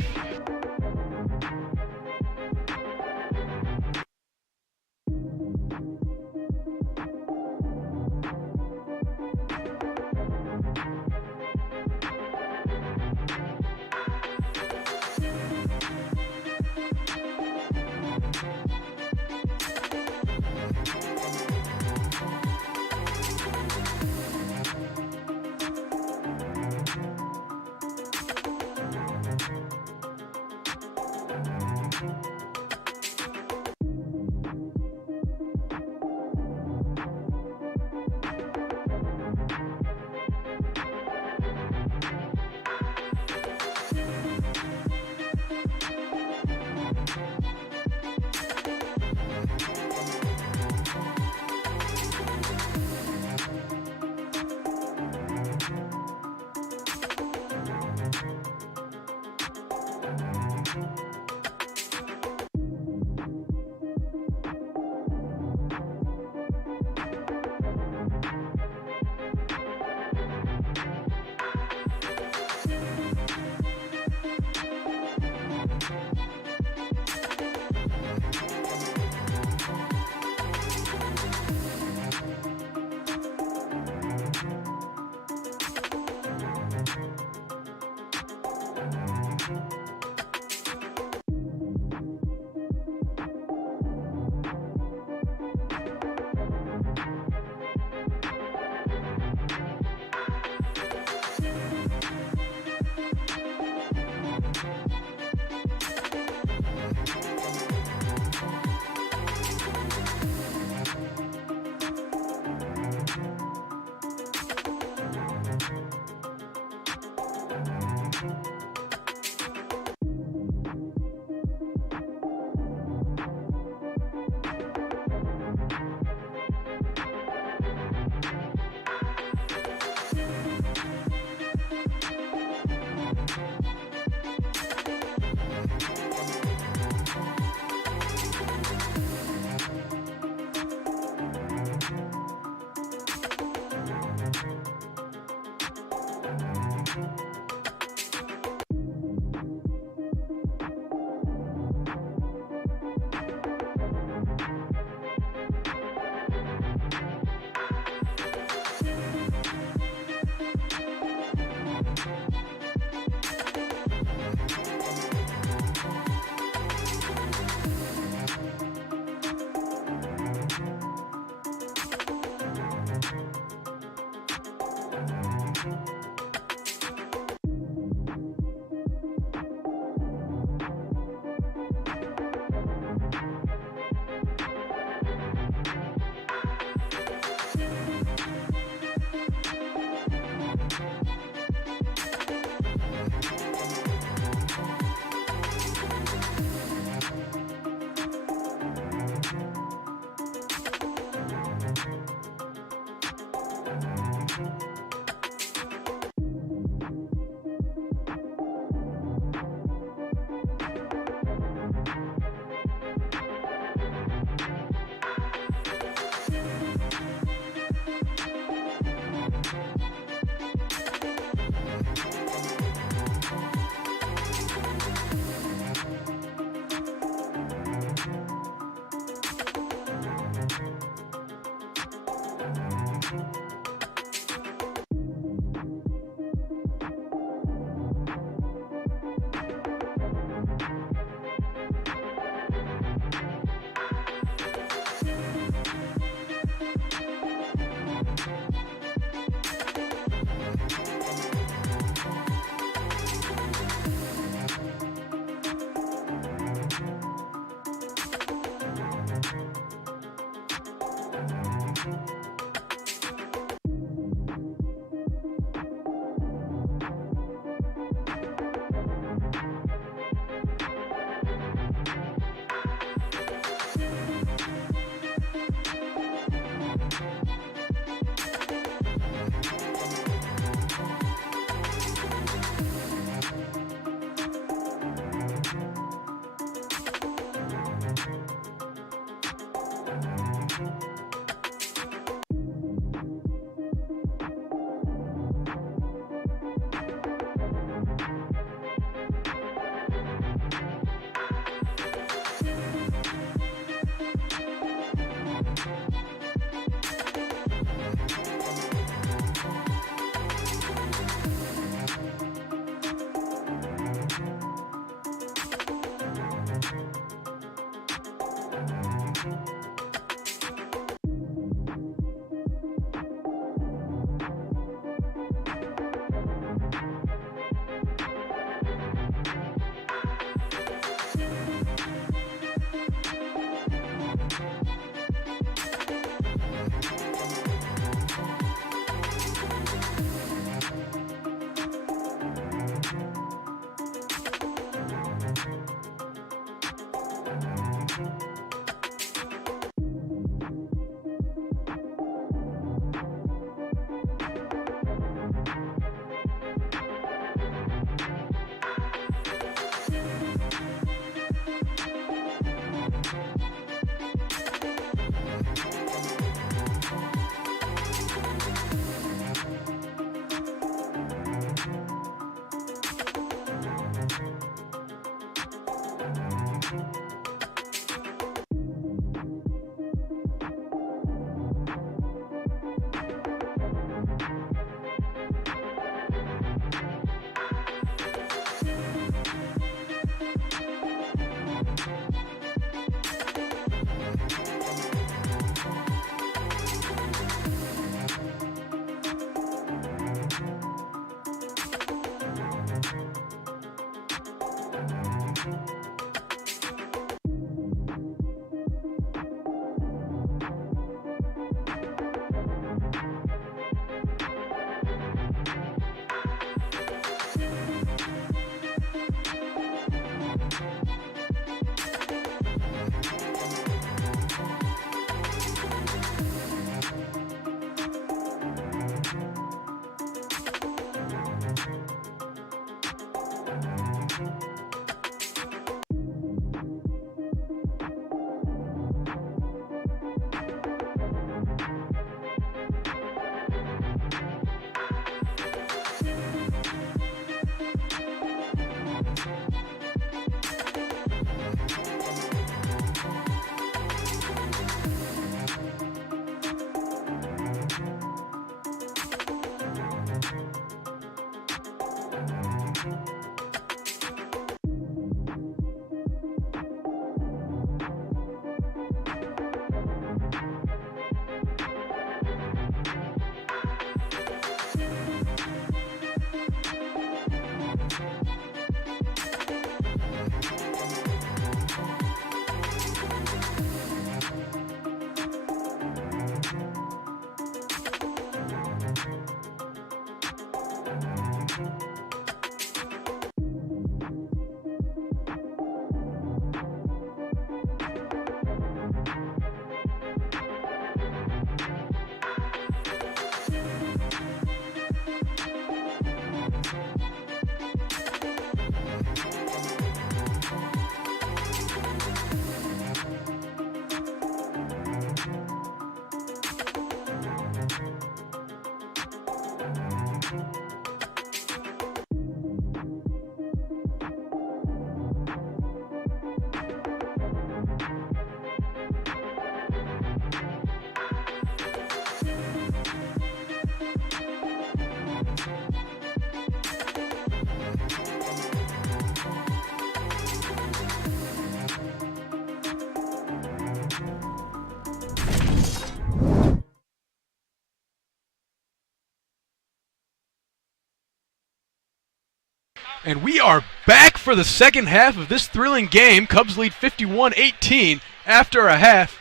And we are back for the second half of this thrilling game. Cubs lead 51-18 after a half.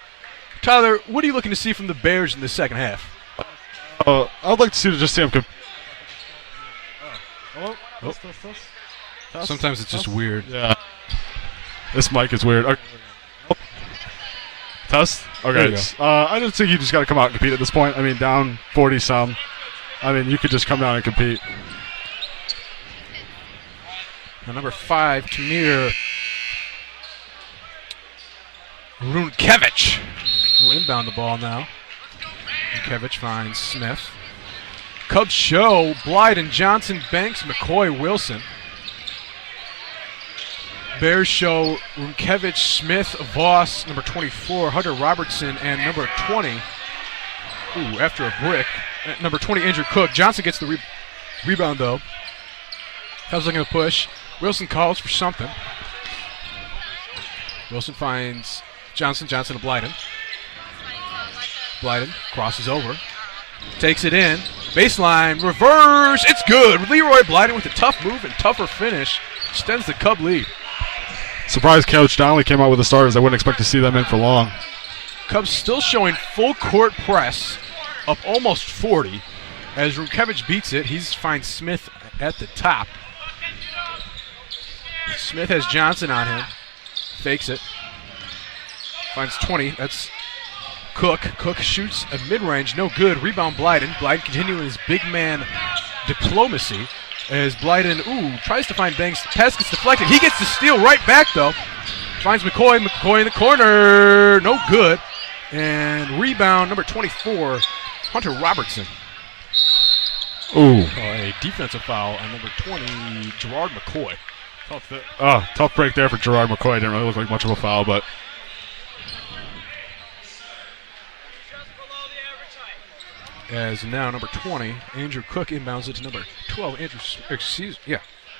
Tyler, what are you looking to see from the Bears in the second half? I'd like to just see them Sometimes it's just weird. Yeah. This mic is weird. Okay. Test? Okay. I just think you just got to come out and compete at this point. I mean, down 40-some. I mean, you could just come down and compete. Now, number 5, Tamir Runkevich will inbound the ball now. Runkevich finds Smith. Cubs show Blyden, Johnson, Banks, McCoy, Wilson. Bears show Runkevich, Smith, Voss, number 24, Hunter Robertson, and number 20. Ooh, after a brick. Number 20, Andrew Cook. Johnson gets the rebound, though. Cubs looking to push. Wilson calls for something. Wilson finds Johnson to Blyden. Blyden crosses over. Takes it in. Baseline. Reverse. It's good. Leroy Blyden with a tough move and tougher finish. Extends the Cub lead. Surprised Coach Donnelly came out with the starters. I wouldn't expect to see them in for long. Cubs still showing full court press, up almost 40. As Rumkevich beats it, he finds Smith at the top. Smith has Johnson on him. Fakes it. Finds 20. That's Cook. Cook shoots a mid-range. No good. Rebound Blyden. Blyden continuing his big man diplomacy. As Blyden, tries to find Banks. Pass gets deflected. He gets the steal right back, though. Finds McCoy. McCoy in the corner. No good. And rebound, number 24, Hunter Robertson. Ooh. A defensive foul on number 20, Gerard McCoy. Tough break there for Gerard McCoy. Didn't really look like much of a foul, but. As now number 20, Andrew Cook inbounds it to number 12,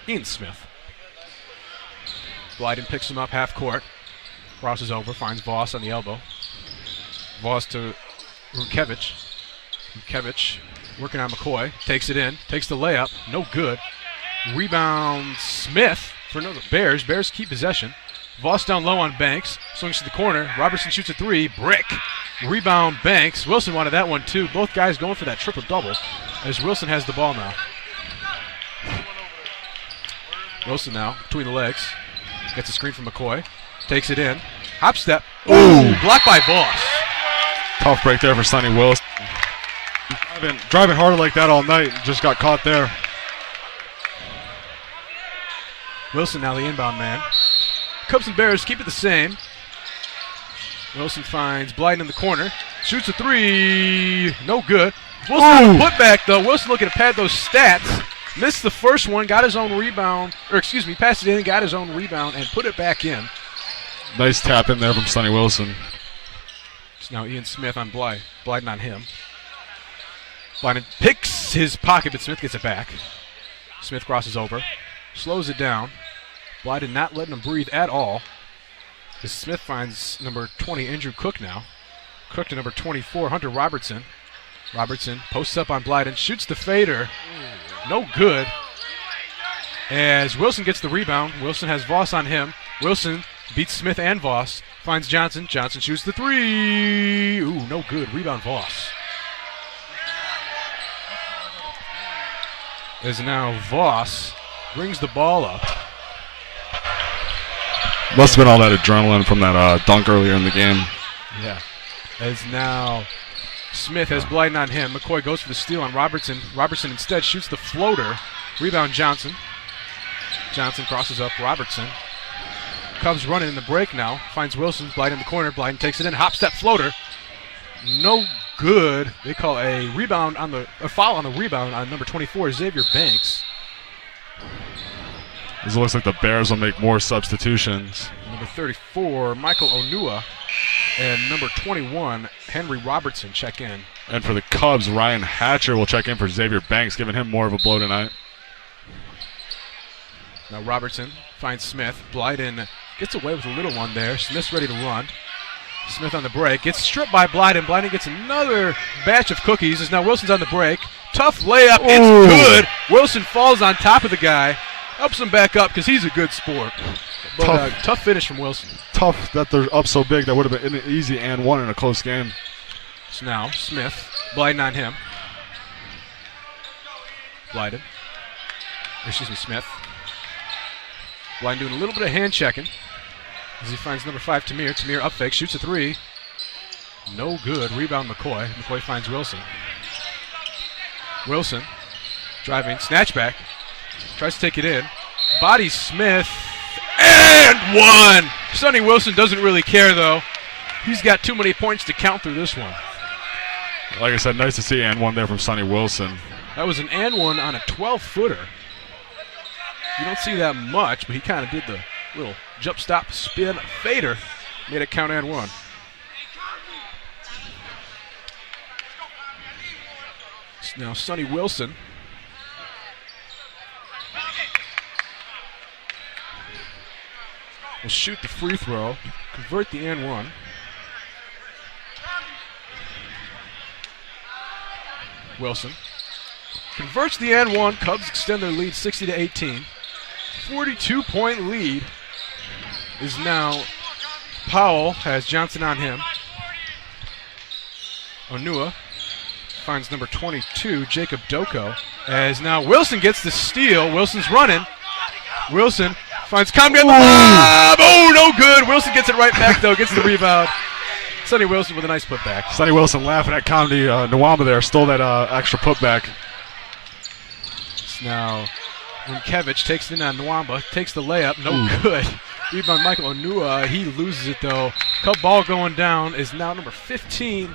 Ian Smith. Blyden picks him up half court, crosses over, finds Voss on the elbow. Voss to Rumkevich. Rumkevich working on McCoy, takes it in, takes the layup, no good. Rebound Smith for another Bears. Bears keep possession. Voss down low on Banks, swings to the corner. Robertson shoots a three, brick. Rebound Banks. Wilson wanted that one too. Both guys going for that triple-double as Wilson has the ball now. Wilson now between the legs. Gets a screen from McCoy. Takes it in. Hop step. Ooh, blocked by Voss. Tough break there for Sonny Wilson. Driving harder like that all night. Just got caught there. Wilson now the inbound man. Cubs and Bears keep it the same. Wilson finds Blyden in the corner. Shoots a three. No good. Wilson on the putback, though. Wilson looking to pad those stats. Missed the first one, got his own rebound. Passed it in, got his own rebound, and put it back in. Nice tap in there from Sonny Wilson. It's now Ian Smith on Blyden on him. Blyden picks his pocket, but Smith gets it back. Smith crosses over. Slows it down. Blyden not letting him breathe at all. As Smith finds number 20, Andrew Cook now. Cook to number 24, Hunter Robertson. Robertson posts up on Blyden, shoots the fader. No good. As Wilson gets the rebound. Wilson has Voss on him. Wilson beats Smith and Voss. Finds Johnson. Johnson shoots the three. No good. Rebound Voss. As now Voss brings the ball up. Must have been all that adrenaline from that dunk earlier in the game. Yeah. As now Smith has Blyden on him. McCoy goes for the steal on Robertson. Robertson instead shoots the floater. Rebound Johnson. Johnson crosses up Robertson. Cubs running in the break now. Finds Wilson. Blyden in the corner. Blyden takes it in. Hop step floater. No good. They call a foul on the rebound on number 24, Xavier Banks. It looks like the Bears will make more substitutions. Number 34, Michael Onua. And number 21, Henry Robertson check in. And for the Cubs, Ryan Hatcher will check in for Xavier Banks, giving him more of a blow tonight. Now Robertson finds Smith. Blyden gets away with a little one there. Smith's ready to run. Smith on the break. Gets stripped by Blyden. Blyden gets another batch of cookies. As now Wilson's on the break. Tough layup. It's good. Wilson falls on top of the guy. Helps him back up because he's a good sport. But tough finish from Wilson. Tough that they're up so big. That would have been an easy and one in a close game. So now Smith. Blyden on him. Smith. Blyden doing a little bit of hand checking as he finds number 5, Tamir. Tamir up fake, shoots a three. No good. Rebound McCoy. McCoy finds Wilson. Wilson driving, snatch back. Tries to take it in. Bodies Smith. And one! Sonny Wilson doesn't really care, though. He's got too many points to count through this one. Like I said, nice to see and one there from Sonny Wilson. That was an and one on a 12-footer. You don't see that much, but he kind of did the little jump stop spin fader. Made it count and one. Now Sonny Wilson. Will shoot the free throw, convert the and one. Wilson converts the and one. Cubs extend their lead 60-18. 42-point lead is now Powell, has Johnson on him. Onua finds number 22, Jacob Doko, as now Wilson gets the steal. Wilson's running. Wilson finds Comedy on the lob. Oh, no good. Wilson gets it right back, though, gets the rebound. Sonny Wilson with a nice putback. Sonny Wilson laughing at Comedy Nwamba there, stole that extra putback. It's now Rinkevich takes it in on Nwamba, takes the layup, no good. Rebound Michael Onua, he loses it though. Cub ball going down is now number 15,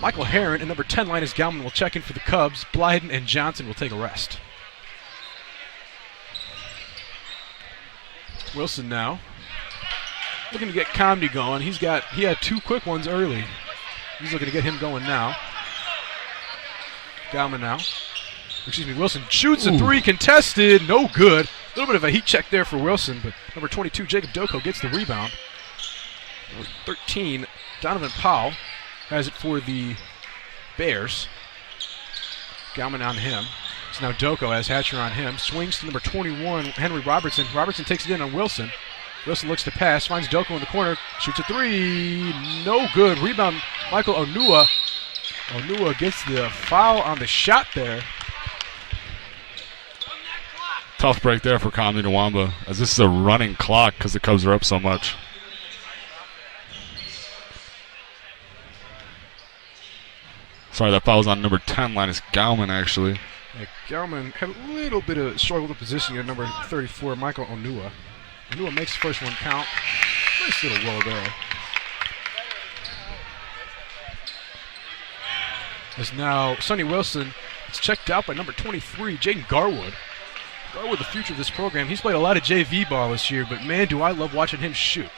Michael Herron, and number 10, Linus Galman will check in for the Cubs. Blyden and Johnson will take a rest. Wilson now looking to get Comedy going. He had 2 quick ones early. He's looking to get him going now. Galman now. Wilson shoots a 3, contested, no good. A little bit of a heat check there for Wilson, but number 22, Jacob Doko, gets the rebound. Number 13, Donovan Powell has it for the Bears. Galman on him. So now Doko has Hatcher on him. Swings to number 21, Henry Robertson. Robertson takes it in on Wilson. Wilson looks to pass, finds Doko in the corner, shoots a 3, no good. Rebound, Michael Onua. Onua gets the foul on the shot there. Tough break there for Comedy Nwamba, as this is a running clock because the Cubs are up so much. Sorry, that foul was on number 10, Linus Galman, actually. Yeah, Galman had a little bit of struggle with positioning at number 34, Michael Onua. Onua makes the first one count. Nice little roll there. As now Sonny Wilson is checked out by number 23, Jaden Garwood. Garwood, the future of this program. He's played a lot of JV ball this year, but man, do I love watching him shoot.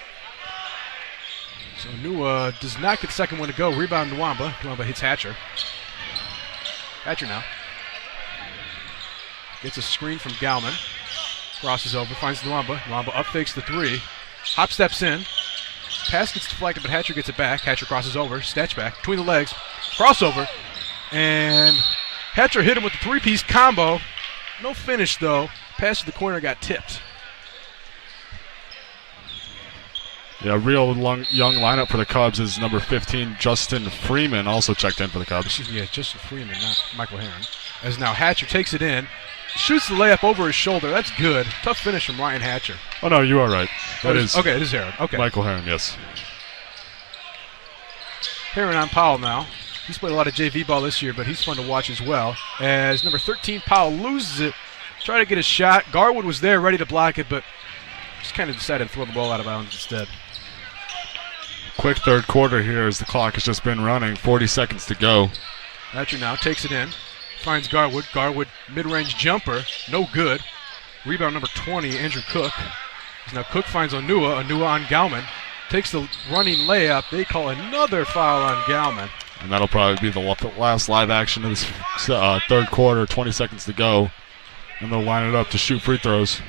So Onua does not get the second one to go. Rebound Nwamba. Nwamba hits Hatcher. Hatcher now. Gets a screen from Galman. Crosses over, finds Nwamba. Nwamba up fakes the 3. Hop steps in. Pass gets deflected, but Hatcher gets it back. Hatcher crosses over, snatch back, between the legs, crossover. And Hatcher hit him with the 3-piece combo. No finish, though. Pass to the corner got tipped. Yeah, real young lineup for the Cubs is number 15, Justin Freeman, also checked in for the Cubs. Excuse me, yeah, Justin Freeman, not Michael Herron. As now Hatcher takes it in, shoots the layup over his shoulder. That's good. Tough finish from Ryan Hatcher. Oh, no, you are right. That is okay, it is Herron. Okay. Michael Herron, yes. Herron on Powell now. He's played a lot of JV ball this year, but he's fun to watch as well. As number 13, Powell, loses it. Try to get a shot. Garwood was there ready to block it, but just kind of decided to throw the ball out of bounds instead. Quick third quarter here as the clock has just been running. 40 seconds to go. Hatcher now takes it in. Finds Garwood. Garwood mid-range jumper. No good. Rebound number 20, Andrew Cook. Now Cook finds Onua. Onua on Galman. Takes the running layup. They call another foul on Galman. And that'll probably be the last live action of this third quarter. 20 seconds to go. And they'll line it up to shoot free throws.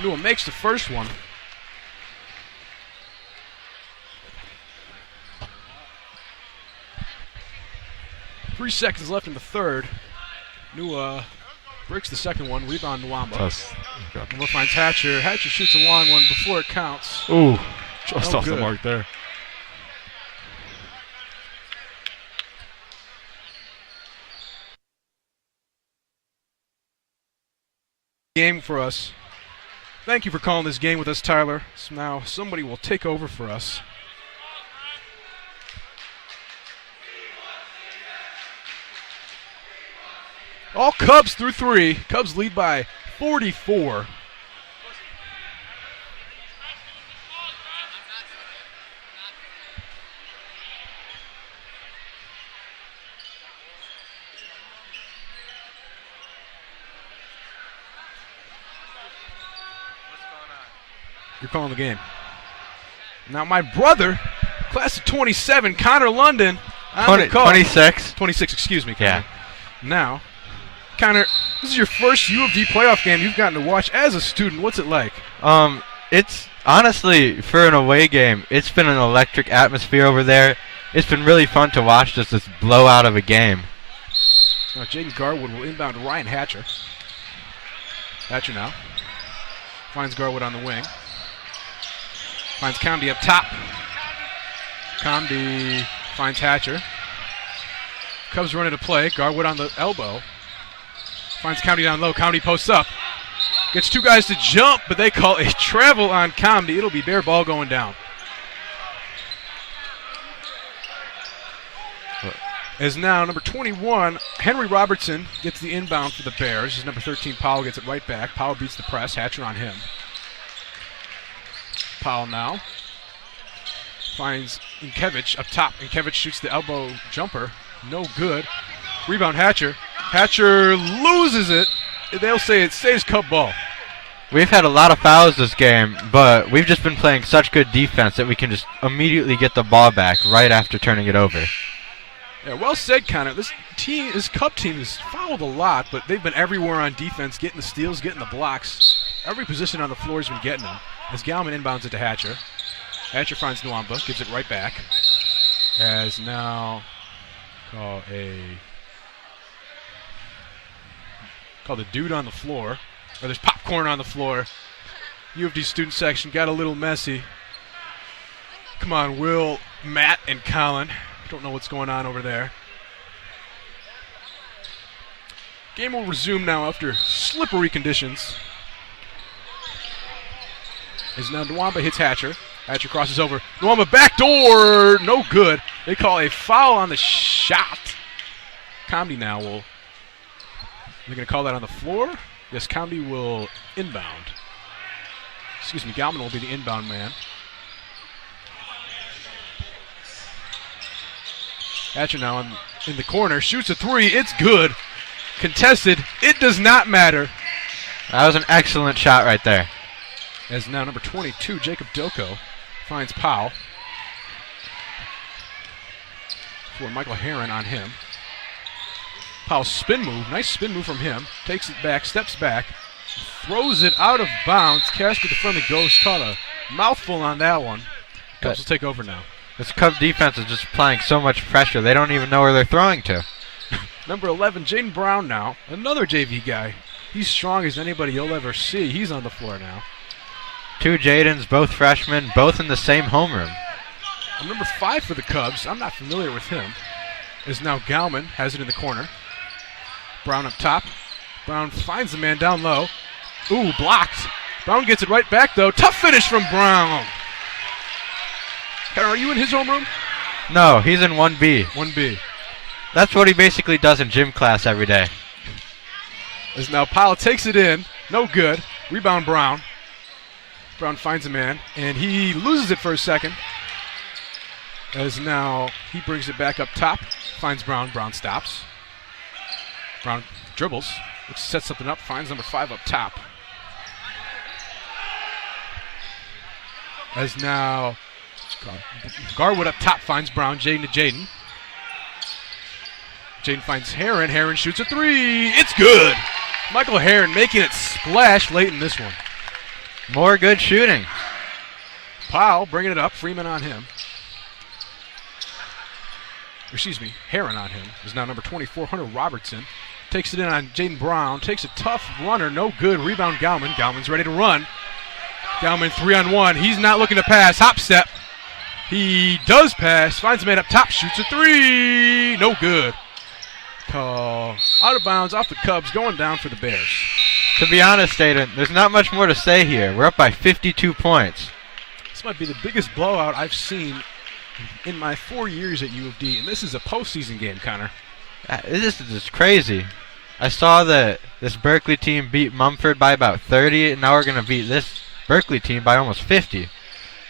Onua makes the first one. Three seconds left in the third. Onua breaks the second one. Rebound Nwamba. Nwamba finds Hatcher. Hatcher shoots a long one before it counts. Ooh, just off the mark there. Game for us. Thank you for calling this game with us, Tyler. So now somebody will take over for us. All Cubs through 3. Cubs lead by 44. You're calling the game. Now my brother, class of 27, Connor London, on the call. 26. 26, excuse me, Connor. Yeah. Now, Connor, this is your first U of D playoff game you've gotten to watch as a student. What's it like? It's honestly, for an away game, it's been an electric atmosphere over there. It's been really fun to watch just this blowout of a game. Now Jaden Garwood will inbound to Ryan Hatcher. Hatcher now finds Garwood on the wing. Finds Comedy up top. Comedy finds Hatcher. Cubs run into play. Garwood on the elbow. Finds Comedy down low. Comedy posts up. Gets two guys to jump, but they call a travel on Comedy. It'll be bare ball going down. As now number 21, Henry Robertson gets the inbound for the Bears. As number 13, Powell gets it right back. Powell beats the press. Hatcher on him. Powell now finds Inkevich up top. Inkevich shoots the elbow jumper. No good. Rebound Hatcher. Hatcher loses it. They'll say it stays Cub ball. We've had a lot of fouls this game, but we've just been playing such good defense that we can just immediately get the ball back right after turning it over. Yeah, well said, Connor. This Cub team has fouled a lot, but they've been everywhere on defense, getting the steals, getting the blocks. Every position on the floor has been getting them. As Galman inbounds it to Hatcher. Hatcher finds Nwamba, gives it right back. As now called a dude on the floor. Or there's popcorn on the floor. U of D student section got a little messy. Come on, Will, Matt, and Colin. Don't know what's going on over there. Game will resume now after slippery conditions. As now Nwamba hits Hatcher. Hatcher crosses over. Nwamba backdoor, no good. They call a foul on the shot. Comedy now will. They're going to call that on the floor. Yes, Comedy will inbound. Excuse me, Galman will be the inbound man. Hatcher now in the corner, shoots a three, it's good. Contested, it does not matter. That was an excellent shot right there. As now number 22, Jacob Doko, finds Powell. For Michael Herron on him. Powell's spin move, nice spin move from him. Takes it back, steps back, throws it out of bounds. Casper, the friendly ghost, caught a mouthful on that one. Cubs will take over now. This Cub defense is just applying so much pressure, they don't even know where they're throwing to. Number 11, Jaden Brown now, another JV guy. He's strong as anybody you'll ever see. He's on the floor now. Two Jadens, both freshmen, both in the same homeroom. And number 5 for the Cubs, I'm not familiar with him, is now Galman, has it in the corner. Brown up top. Brown finds the man down low. Ooh, blocked. Brown gets it right back, though. Tough finish from Brown. Karen, are you in his homeroom? No, he's in 1B. 1B. That's what he basically does in gym class every day. As now Powell takes it in. No good. Rebound Brown. Brown finds a man, and he loses it for a second. As now he brings it back up top. Finds Brown. Brown stops. Brown dribbles. Looks to set something up. Finds number 5 up top. As now Garwood up top finds Brown. Jaden to Jaden. Jaden finds Herron. Herron shoots a three. It's good. Michael Herron making it splash late in this one. More good shooting. Powell bringing it up. Freeman on him. Excuse me, Herron on him. Is now number 24, Hunter Robertson. Takes it in on Jaden Brown. Takes a tough runner. No good. Rebound Galman. Galman's ready to run. Galman 3-on-1. He's not looking to pass. Hop step. He does pass. Finds a man up top. Shoots a three. No good. Call out of bounds off the Cubs. Going down for the Bears. To be honest, Aiden, there's not much more to say here. We're up by 52 points. This might be the biggest blowout I've seen in my 4 years at U of D. And this is a postseason game, Connor. This is just crazy. I saw that this Berkley team beat Mumford by about 30, and now we're going to beat this Berkley team by almost 50.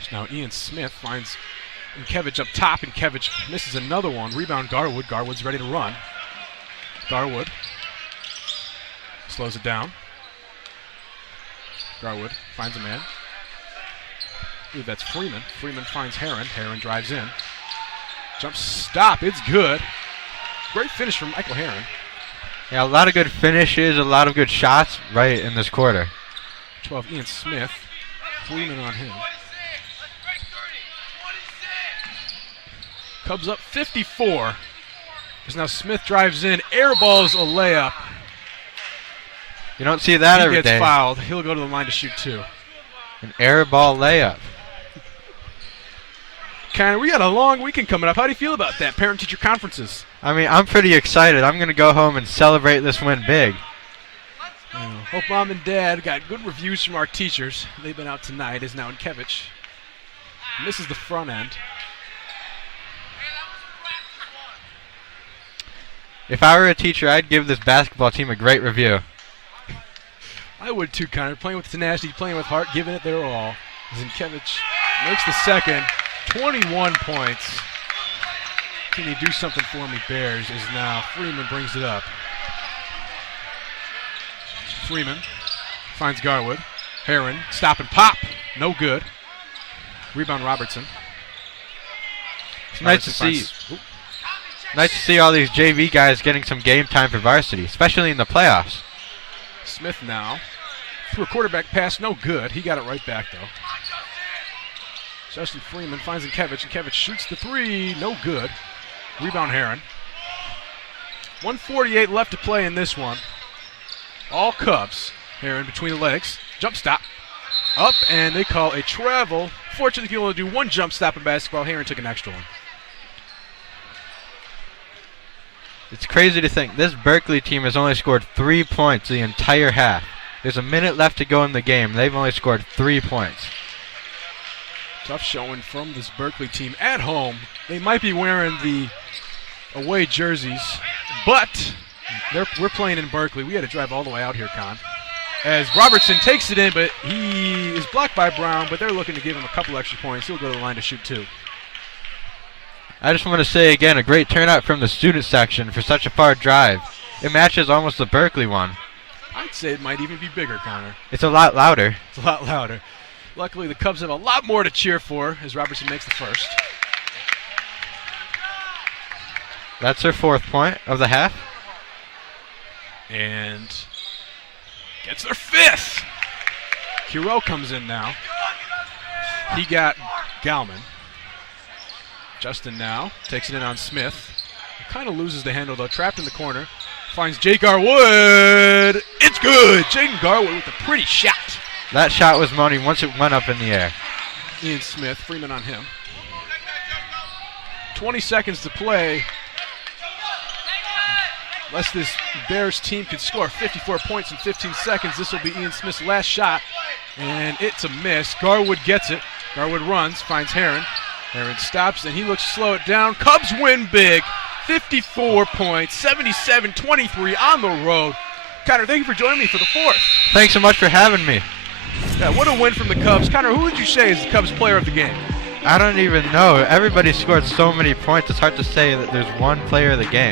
So now Ian Smith finds Inkevich up top. Inkevich misses another one. Rebound Garwood. Garwood's ready to run. Garwood slows it down. Garwood finds a man. I believe that's Freeman. Freeman finds Herron. Herron drives in. Jump stop. It's good. Great finish from Michael Herron. Yeah, a lot of good finishes, a lot of good shots right in this quarter. 12, Ian Smith. Freeman on him. Cubs up 54. As now Smith drives in, airballs a layup. You don't see that He every gets day. fouled. He'll go to the line to shoot 2. An air ball layup. Connor, we got a long weekend coming up. How do you feel about that? Parent-teacher conferences. I mean, I'm pretty excited. I'm going to go home and celebrate this win big. Hope Mom and Dad got good reviews from our teachers. They've been out tonight. Is now in Kevich. Misses the front end. If I were a teacher, I'd give this basketball team a great review. I would too, Connor. Playing with tenacity, playing with heart, giving it their all. Zinkevich makes the second. 21 points. Can you do something for me, Bears? Is now Freeman brings it up. Freeman finds Garwood. Heron, stop and pop. No good. Rebound Robertson. It's nice to see. Nice to see all these JV guys getting some game time for varsity, especially in the playoffs. Smith now. Threw a quarterback pass, no good. He got it right back, though. Justin Freeman finds Zinkevich, and Kevich shoots the 3, no good. Rebound Heron. 1:48 left to play in this one. All Cubs. Heron between the legs. Jump stop. Up, and they call a travel. Fortunately, you can only do one jump stop in basketball. Heron took an extra one. It's crazy to think this Berkley team has only scored 3 points the entire half. There's a minute left to go in the game. They've only scored 3 points. Tough showing from this Berkley team at home. They might be wearing the away jerseys, but we're playing in Berkley. We had to drive all the way out here, Con. As Robertson takes it in, but he is blocked by Brown, but they're looking to give him a couple extra points. He'll go to the line to shoot 2. I just want to say again, a great turnout from the student section for such a far drive. It matches almost the Berkley one. I'd say it might even be bigger, Connor. It's a lot louder. It's a lot louder. Luckily, the Cubs have a lot more to cheer for as Robertson makes the first. That's their 4th point of the half. And gets their 5th. Hero comes in now. He got Galman. Justin now takes it in on Smith. He kind of loses the handle, though. Trapped in the corner. Finds Jay Garwood. It's good. Jaden Garwood with a pretty shot. That shot was money once it went up in the air. Ian Smith, Freeman on him. 20 seconds to play. Unless this Bears team could score 54 points in 15 seconds, this will be Ian Smith's last shot. And it's a miss. Garwood gets it. Garwood runs, finds Heron. Heron stops, and he looks to slow it down. Cubs win big. 54 points, 77-23 on the road. Connor, thank you for joining me for the 4th. Thanks so much for having me. Yeah, what a win from the Cubs. Connor, who would you say is the Cubs player of the game? I don't even know. Everybody scored so many points, it's hard to say that there's one player of the game.